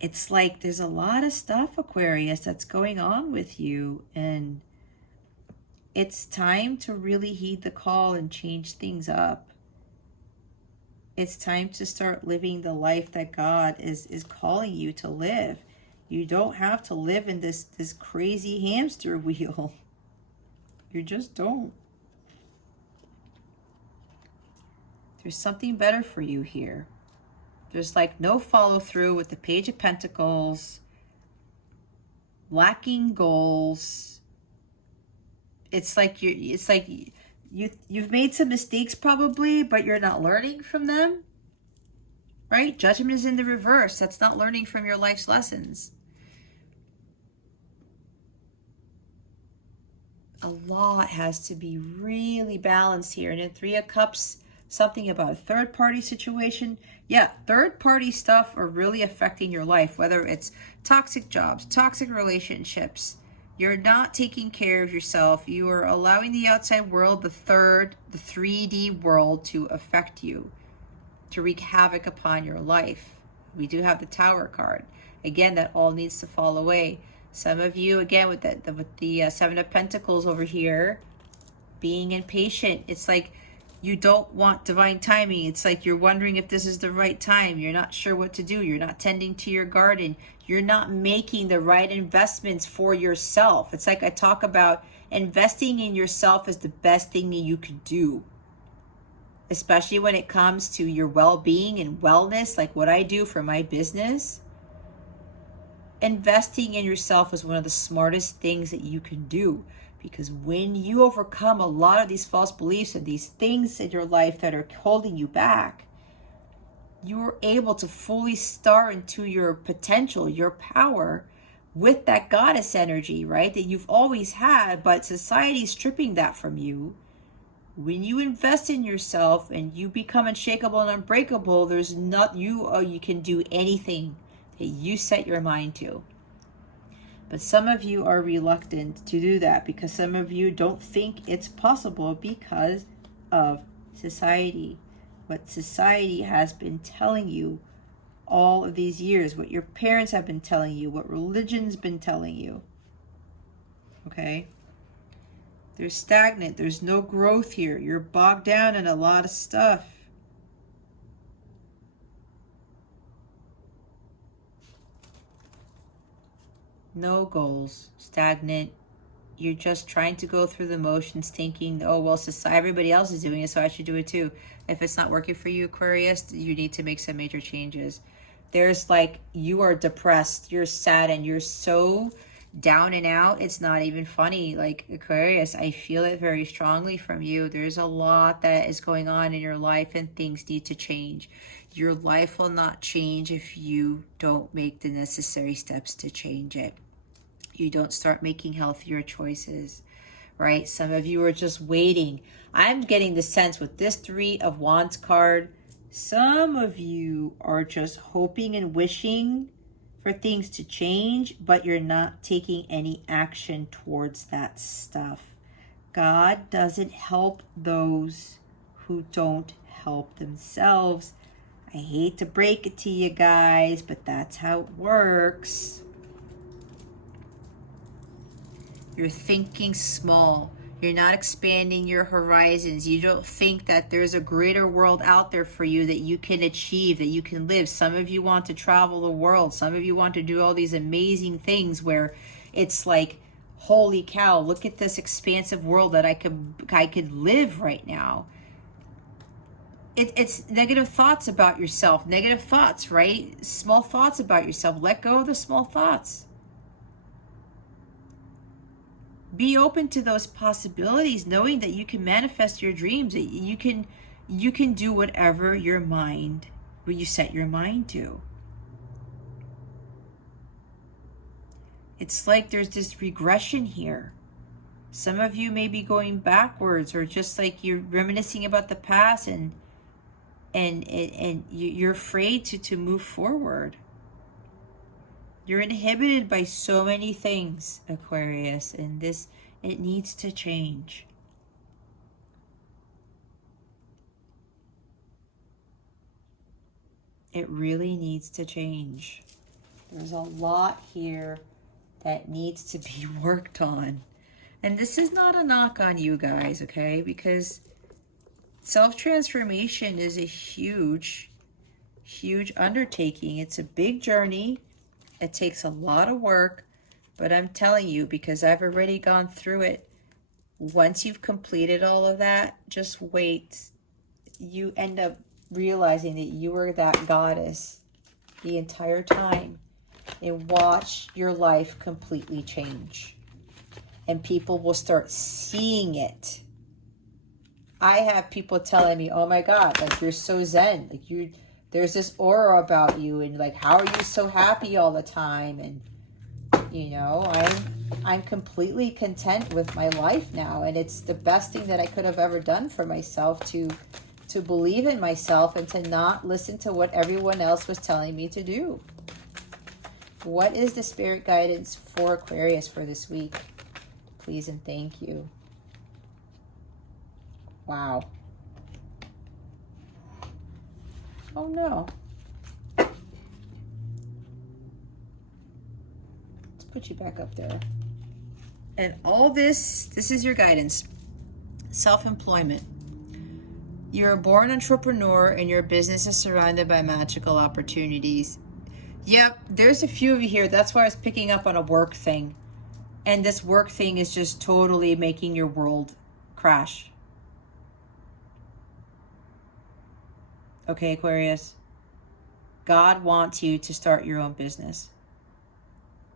It's like there's a lot of stuff, Aquarius, that's going on with you, and it's time to really heed the call and change things up. It's time to start living the life that God is calling you to live. You don't have to live in this crazy hamster wheel. You just don't. There's something better for you here. There's like no follow through with the Page of Pentacles, lacking goals. It's like you've made some mistakes probably, but you're not learning from them, right? Judgment is in the reverse. That's not learning from your life's lessons. A lot has to be really balanced here. And in Three of Cups, something about a third-party situation. Yeah, third-party stuff are really affecting your life, whether it's toxic jobs, toxic relationships. You're not taking care of yourself. You are allowing the outside world, the 3D world, to affect you, to wreak havoc upon your life. We do have the Tower card. Again, that all needs to fall away. Some of you, again, with the Seven of Pentacles over here, being impatient. It's like you don't want divine timing. It's like you're wondering if this is the right time. You're not sure what to do. You're not tending to your garden. You're not making the right investments for yourself. It's like I talk about investing in yourself is the best thing that you could do, especially when it comes to your well-being and wellness, like what I do for my business. Investing in yourself is one of the smartest things that you can do, because when you overcome a lot of these false beliefs and these things in your life that are holding you back, you're able to fully star into your potential, your power, with that goddess energy, right? That you've always had, but society's stripping that from you. When you invest in yourself and you become unshakable and unbreakable, there's not you can do anything that you set your mind to. But some of you are reluctant to do that because some of you don't think it's possible because of society. What society has been telling you all of these years, what your parents have been telling you, what religion's been telling you. Okay? There's stagnant. There's no growth here. You're bogged down in a lot of stuff. No goals, stagnant. You're just trying to go through the motions thinking, oh, well, society, everybody else is doing it, so I should do it too. If it's not working for you, Aquarius, you need to make some major changes. There's like, you are depressed, you're sad, and you're so down and out. It's not even funny. Like, Aquarius, I feel it very strongly from you. There's a lot that is going on in your life and things need to change. Your life will not change if you don't make the necessary steps to change it. You don't start making healthier choices, right? Some of you are just waiting. I'm getting the sense with this Three of Wands card, some of you are just hoping and wishing for things to change, but you're not taking any action towards that stuff. God doesn't help those who don't help themselves. I hate to break it to you guys, but that's how it works. You're thinking small. You're not expanding your horizons. You don't think that there's a greater world out there for you that you can achieve, that you can live. Some of you want to travel the world. Some of you want to do all these amazing things where it's like, holy cow, look at this expansive world that I could live right now. It's negative thoughts about yourself. Negative thoughts, right? Small thoughts about yourself. Let go of the small thoughts. Be open to those possibilities, knowing that you can manifest your dreams. You can do whatever you set your mind to. It's like there's this regression here. Some of you may be going backwards, or just like you're reminiscing about the past, and you're afraid to move forward. You're inhibited by so many things, Aquarius, and it needs to change. It really needs to change. There's a lot here that needs to be worked on. And this is not a knock on you guys, okay? Because self-transformation is a huge, huge undertaking. It's a big journey. It takes a lot of work, but I'm telling you, because I've already gone through it, once you've completed all of that, just wait. You end up realizing that you were that goddess the entire time, and watch your life completely change. And people will start seeing it. I have people telling me, oh my God, like, you're so zen. Like, there's this aura about you, and like, how are you so happy all the time? And you know, I'm completely content with my life now, and it's the best thing that I could have ever done for myself, to believe in myself and to not listen to what everyone else was telling me to do. What is the spirit guidance for Aquarius for this week? Please and thank you. Wow. Oh no. Let's put you back up there. And all this is your guidance. Self-employment. You're a born entrepreneur, and your business is surrounded by magical opportunities. Yep, there's a few of you here. That's why I was picking up on a work thing. And this work thing is just totally making your world crash. Okay, Aquarius. God wants you to start your own business.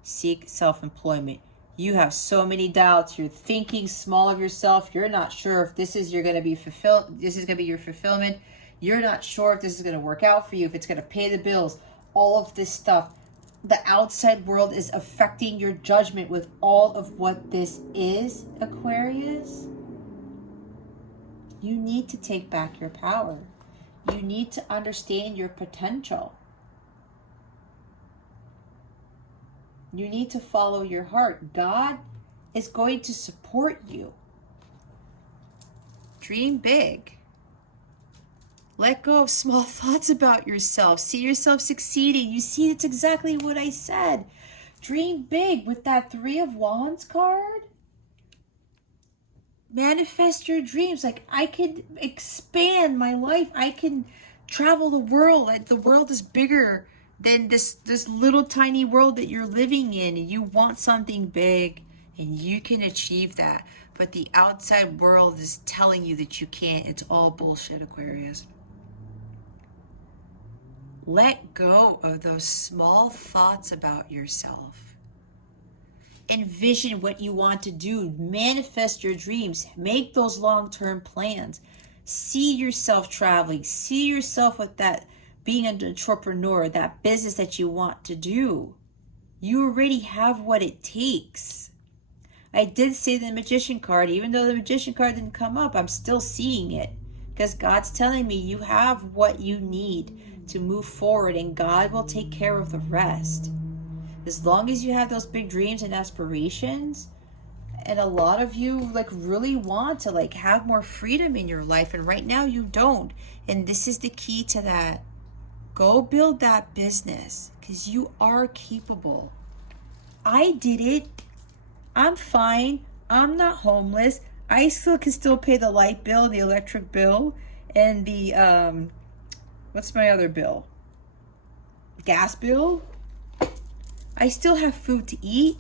Seek self-employment. You have so many doubts. You're thinking small of yourself. You're not sure if this is going to be your fulfillment. You're not sure if this is going to work out for you, if it's going to pay the bills. All of this stuff. The outside world is affecting your judgment with all of what this is, Aquarius. You need to take back your power. You need to understand your potential. You need to follow your heart. God is going to support you. Dream big. Let go of small thoughts about yourself. See yourself succeeding. You see, it's exactly what I said. Dream big with that Three of Wands card. Manifest your dreams. Like, I could expand my life. I can travel the world. Like, the world is bigger than this little tiny world that you're living in. And you want something big, and you can achieve that. But the outside world is telling you that you can't. It's all bullshit, Aquarius. Let go of those small thoughts about yourself. Envision what you want to do. Manifest your dreams. Make those long-term plans. See yourself traveling. See yourself with that, being an entrepreneur, that business that you want to do. You already have what it takes. I did say the Magician card. Even though the Magician card didn't come up, I'm still seeing it. Because God's telling me you have what you need to move forward, and God will take care of the rest. As long as you have those big dreams and aspirations, and a lot of you like really want to like have more freedom in your life, and right now you don't. And this is the key to that. Go build that business, because you are capable. I did it. I'm fine. I'm not homeless. I can still pay the light bill, the electric bill, and the what's my other bill? Gas bill. I still have food to eat.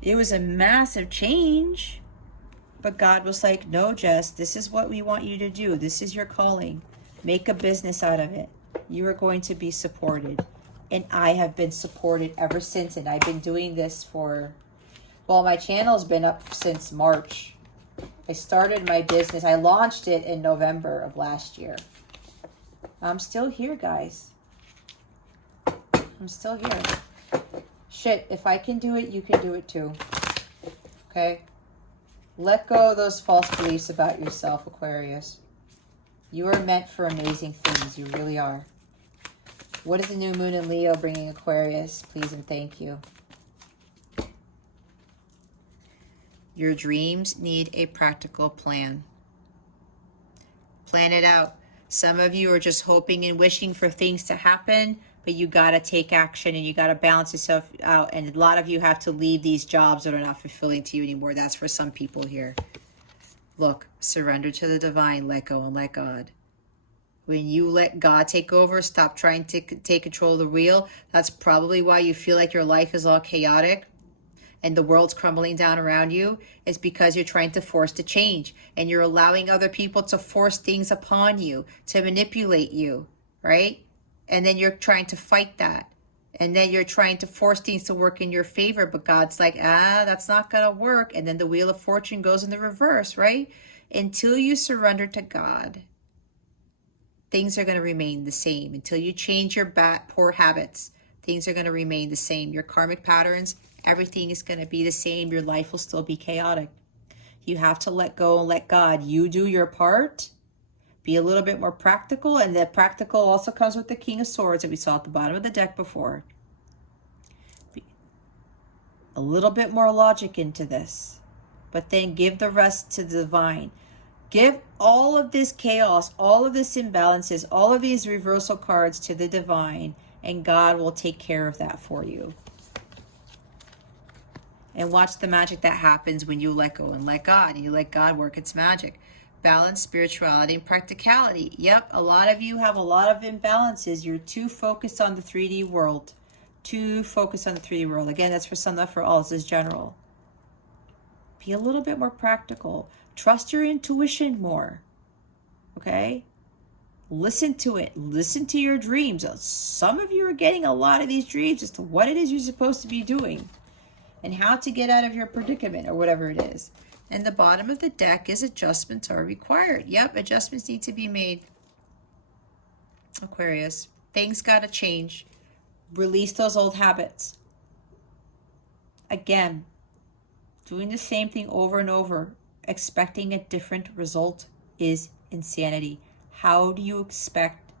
It was a massive change, but God was like, no, Jess, this is what we want you to do. This is your calling. Make a business out of it. You are going to be supported. And I have been supported ever since. And I've been doing this for, well, my channel's been up since March. I started my business. I launched it in November of last year. I'm still here, guys. I'm still here. Shit, if I can do it, you can do it too. Okay? Let go of those false beliefs about yourself, Aquarius. You are meant for amazing things. You really are. What is the new moon in Leo bringing Aquarius? Please and thank you. Your dreams need a practical plan. Plan it out. Some of you are just hoping and wishing for things to happen, but you got to take action and you got to balance yourself out. And a lot of you have to leave these jobs that are not fulfilling to you anymore. That's for some people here. Look, surrender to the divine, let go and let God. When you let God take over, stop trying to take control of the wheel. That's probably why you feel like your life is all chaotic and the world's crumbling down around you. It's because you're trying to force the change and you're allowing other people to force things upon you, to manipulate you, right? And then you're trying to fight that. And then you're trying to force things to work in your favor. But God's like, that's not going to work. And then the wheel of fortune goes in the reverse, right? Until you surrender to God, things are going to remain the same. Until you change your poor habits, things are going to remain the same. Your karmic patterns, everything is going to be the same. Your life will still be chaotic. You have to let go and let God. You do your part. Be a little bit more practical, and that practical also comes with the King of Swords that we saw at the bottom of the deck before. Be a little bit more logic into this, but then give the rest to the divine. Give all of this chaos, all of this imbalances, all of these reversal cards to the divine, and God will take care of that for you. And watch the magic that happens when you let go and let God, and you let God work its magic. Balance, spirituality, and practicality. Yep, a lot of you have a lot of imbalances. You're too focused on the 3D world. Too focused on the 3D world. Again, that's for some, not for all. This is general. Be a little bit more practical. Trust your intuition more. Okay? Listen to it. Listen to your dreams. Some of you are getting a lot of these dreams as to what it is you're supposed to be doing and how to get out of your predicament or whatever it is. And the bottom of the deck is adjustments are required. Yep, adjustments need to be made. Aquarius, things got to change. Release those old habits. Again, doing the same thing over and over, expecting a different result is insanity. How do you expect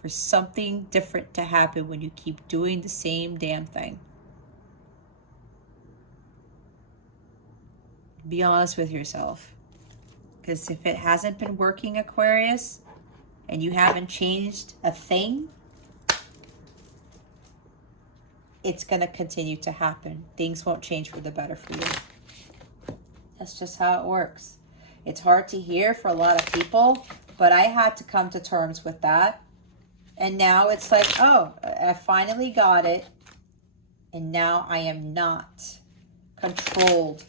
for something different to happen when you keep doing the same damn thing? Be honest with yourself. Because if it hasn't been working, Aquarius, and you haven't changed a thing, it's going to continue to happen. Things won't change for the better for you. That's just how it works. It's hard to hear for a lot of people, but I had to come to terms with that. And now it's like, oh, I finally got it. And now I am not controlled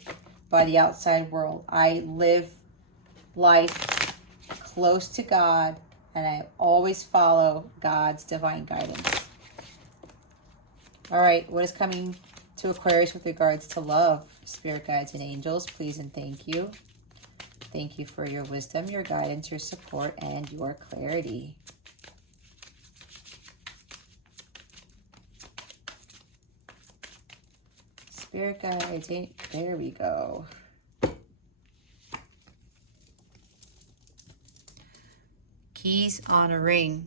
by the outside world. I live life close to God, and I always follow God's divine guidance. All right, what is coming to to Aquarius with regards to love. Spirit guides and angels, please and thank you. Thank you for your wisdom, your guidance, your support, and your clarity. Spirit guides, there we go. Keys on a ring.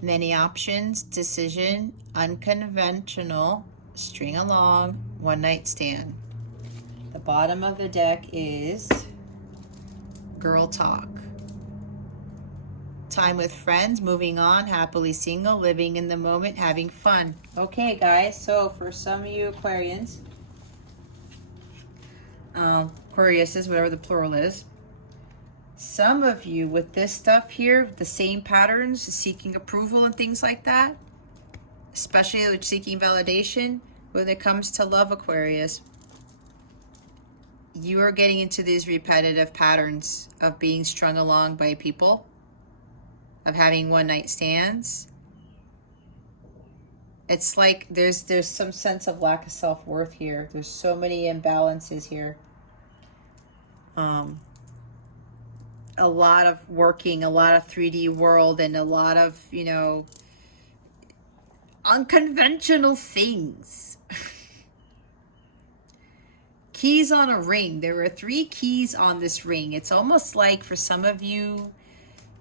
Many options, decision, unconventional, string along, one night stand. The bottom of the deck is girl talk. Time with friends, moving on, happily single, living in the moment, having fun. Okay, guys, so for some of you Aquarians, Aquariuses, whatever the plural is, some of you with this stuff here, the same patterns, seeking approval and things like that, especially with seeking validation, when it comes to love, Aquarius, you are getting into these repetitive patterns of being strung along by people, of having one night stands. It's like there's some sense of lack of self-worth here. There's so many imbalances here. A lot of working, a lot of 3D world, and a lot of, you know, unconventional things. Keys on a ring. There are 3 keys on this ring. It's almost like for some of you,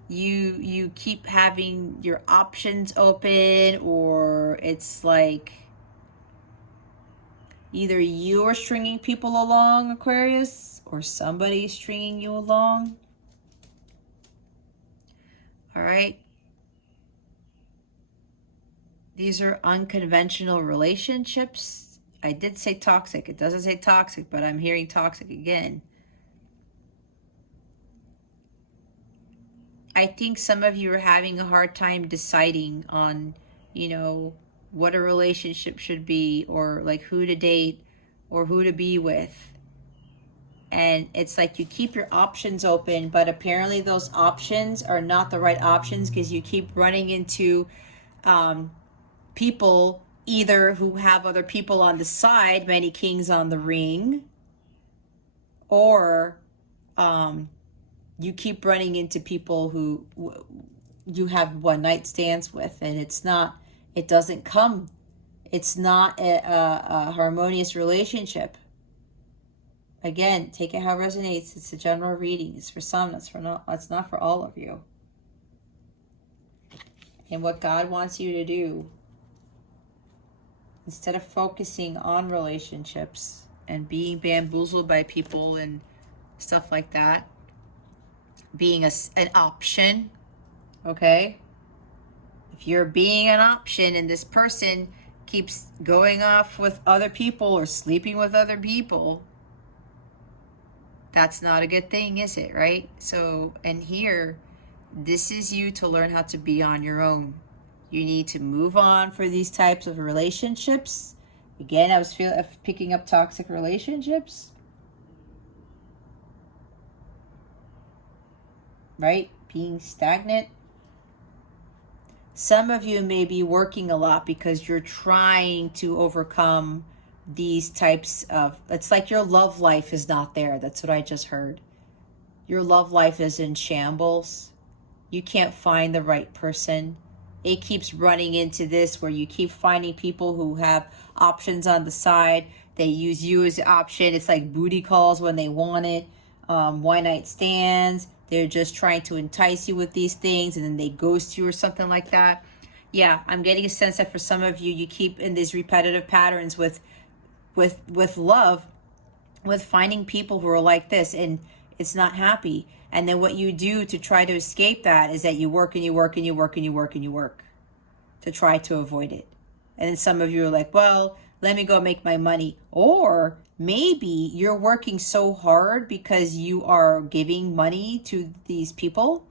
you keep having your options open, or it's like either you are stringing people along, Aquarius, or somebody's stringing you along. All right. These are unconventional relationships. I did say toxic. It doesn't say toxic, but I'm hearing toxic again. I think some of you are having a hard time deciding on, you know, what a relationship should be, or like who to date or who to be with. And it's like you keep your options open, but apparently those options are not the right options because you keep running into people either who have other people on the side, many kings on the ring, or you keep running into people who you have one night stands with, and it's not a harmonious relationship. Again, take it how it resonates. It's a general reading. It's for some. It's not for all of you. And what God wants you to do, instead of focusing on relationships and being bamboozled by people and stuff like that, being an option, okay? If you're being an option and this person keeps going off with other people or sleeping with other people, that's not a good thing, is it, right? So, and here, this is you to learn how to be on your own. You need to move on for these types of relationships. Again, I was picking up toxic relationships. Right? Being stagnant. Some of you may be working a lot because you're trying to overcome these types of, it's like your love life is not there. That's what I just heard. Your love life is in shambles. You can't find the right person. It keeps running into this where you keep finding people who have options on the side. They use you as an option. It's like booty calls when they want it. One night stands. They're just trying to entice you with these things, and then they ghost you or something like that. Yeah, I'm getting a sense that for some of you, you keep in these repetitive patterns with love, with finding people who are like this, and it's not happy. And then what you do to try to escape that is that you work and you work and you work and you work and you work to try to avoid it. And then some of you are like, well, let me go make my money. Or maybe you're working so hard because you are giving money to these people.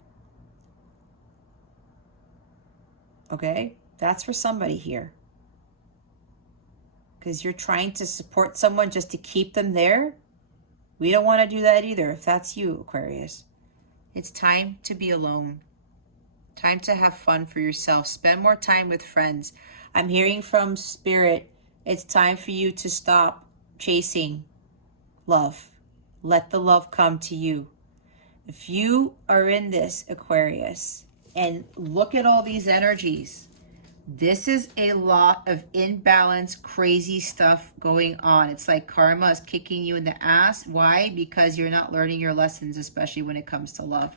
Okay, that's for somebody here. Because you're trying to support someone just to keep them there. We don't want to do that either, if that's you, Aquarius. It's time to be alone. Time to have fun for yourself. Spend more time with friends. I'm hearing from Spirit It's time for you to stop chasing love. Let the love come to you. If you are in this, Aquarius, and look at all these energies, this is a lot of imbalance, crazy stuff going on. It's like karma is kicking you in the ass. Why? Because you're not learning your lessons, especially when it comes to love.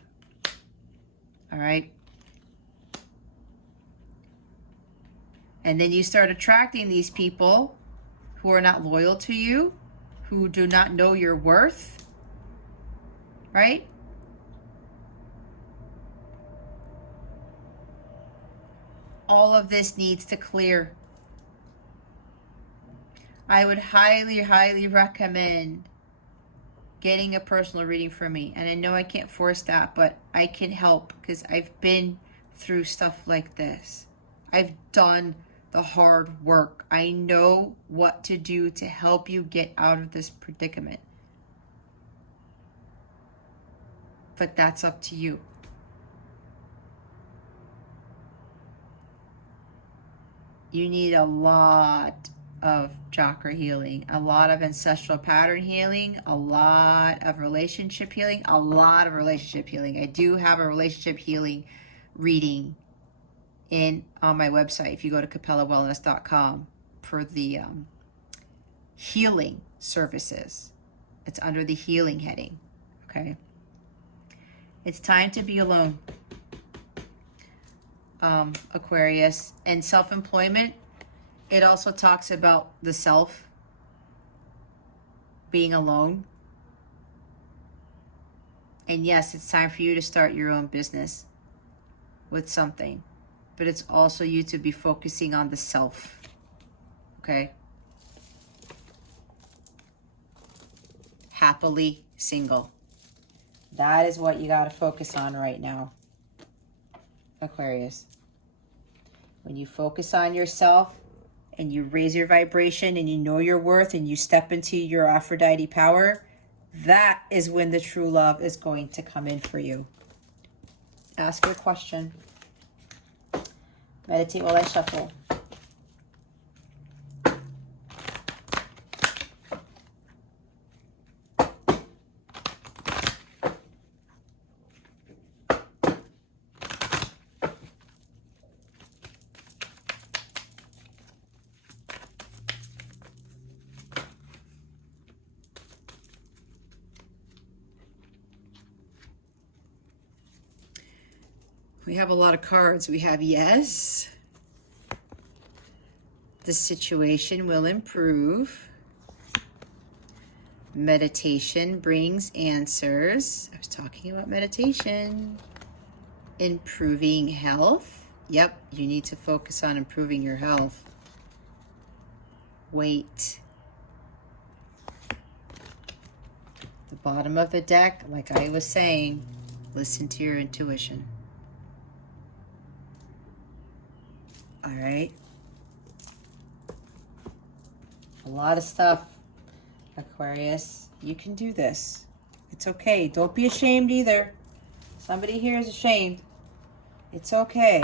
All right? And then you start attracting these people who are not loyal to you, who do not know your worth, right? All of this needs to clear. I would highly, highly recommend getting a personal reading from me. And I know I can't force that, but I can help because I've been through stuff like this. I've done the hard work. I know what to do to help you get out of this predicament. But that's up to you. You need a lot of chakra healing, a lot of ancestral pattern healing, a lot of relationship healing, a lot of relationship healing. I do have a relationship healing reading on my website. If you go to capellawellness.com for the healing services, it's under the healing heading. Okay. It's time to be alone. Aquarius. And self-employment, it also talks about the self being alone. And yes, it's time for you to start your own business with something, but it's also you to be focusing on the self. Okay? Happily single. That is what you got to focus on right now, Aquarius. When you focus on yourself and you raise your vibration and you know your worth and you step into your Aphrodite power, that is when the true love is going to come in for you. Ask your question. Meditate while I shuffle. We have a lot of cards. We have yes. The situation will improve. Meditation brings answers. I was talking about meditation. Improving health. Yep, you need to focus on improving your health. Wait. The bottom of the deck, like I was saying, listen to your intuition. All right. A lot of stuff, Aquarius. You can do this. It's okay. Don't be ashamed either. Somebody here is ashamed. It's okay.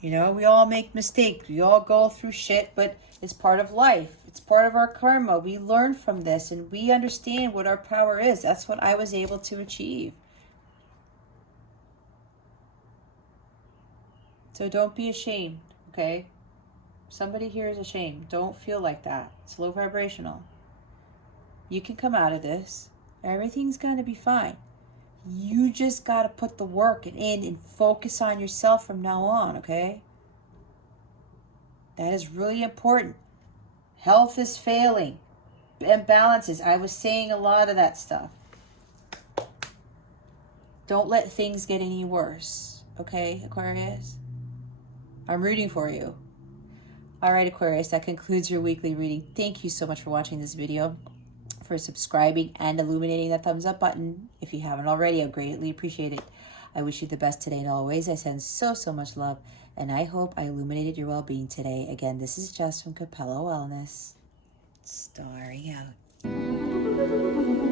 You know, we all make mistakes. We all go through shit, but it's part of life. It's part of our karma. We learn from this and we understand what our power is. That's what I was able to achieve. So don't be ashamed, okay? Somebody here is ashamed. Don't feel like that. It's low vibrational. You can come out of this. Everything's going to be fine. You just got to put the work in and focus on yourself from now on, okay? That is really important. Health is failing. Imbalances. I was saying a lot of that stuff. Don't let things get any worse, okay, Aquarius? I'm rooting for you. All right, Aquarius, that concludes your weekly reading. Thank you so much for watching this video, for subscribing and illuminating that thumbs up button. If you haven't already, I greatly appreciate it. I wish you the best today and always. I send so much love, and I hope I illuminated your well-being today. Again, this is Jess from Capella Wellness. Starring out.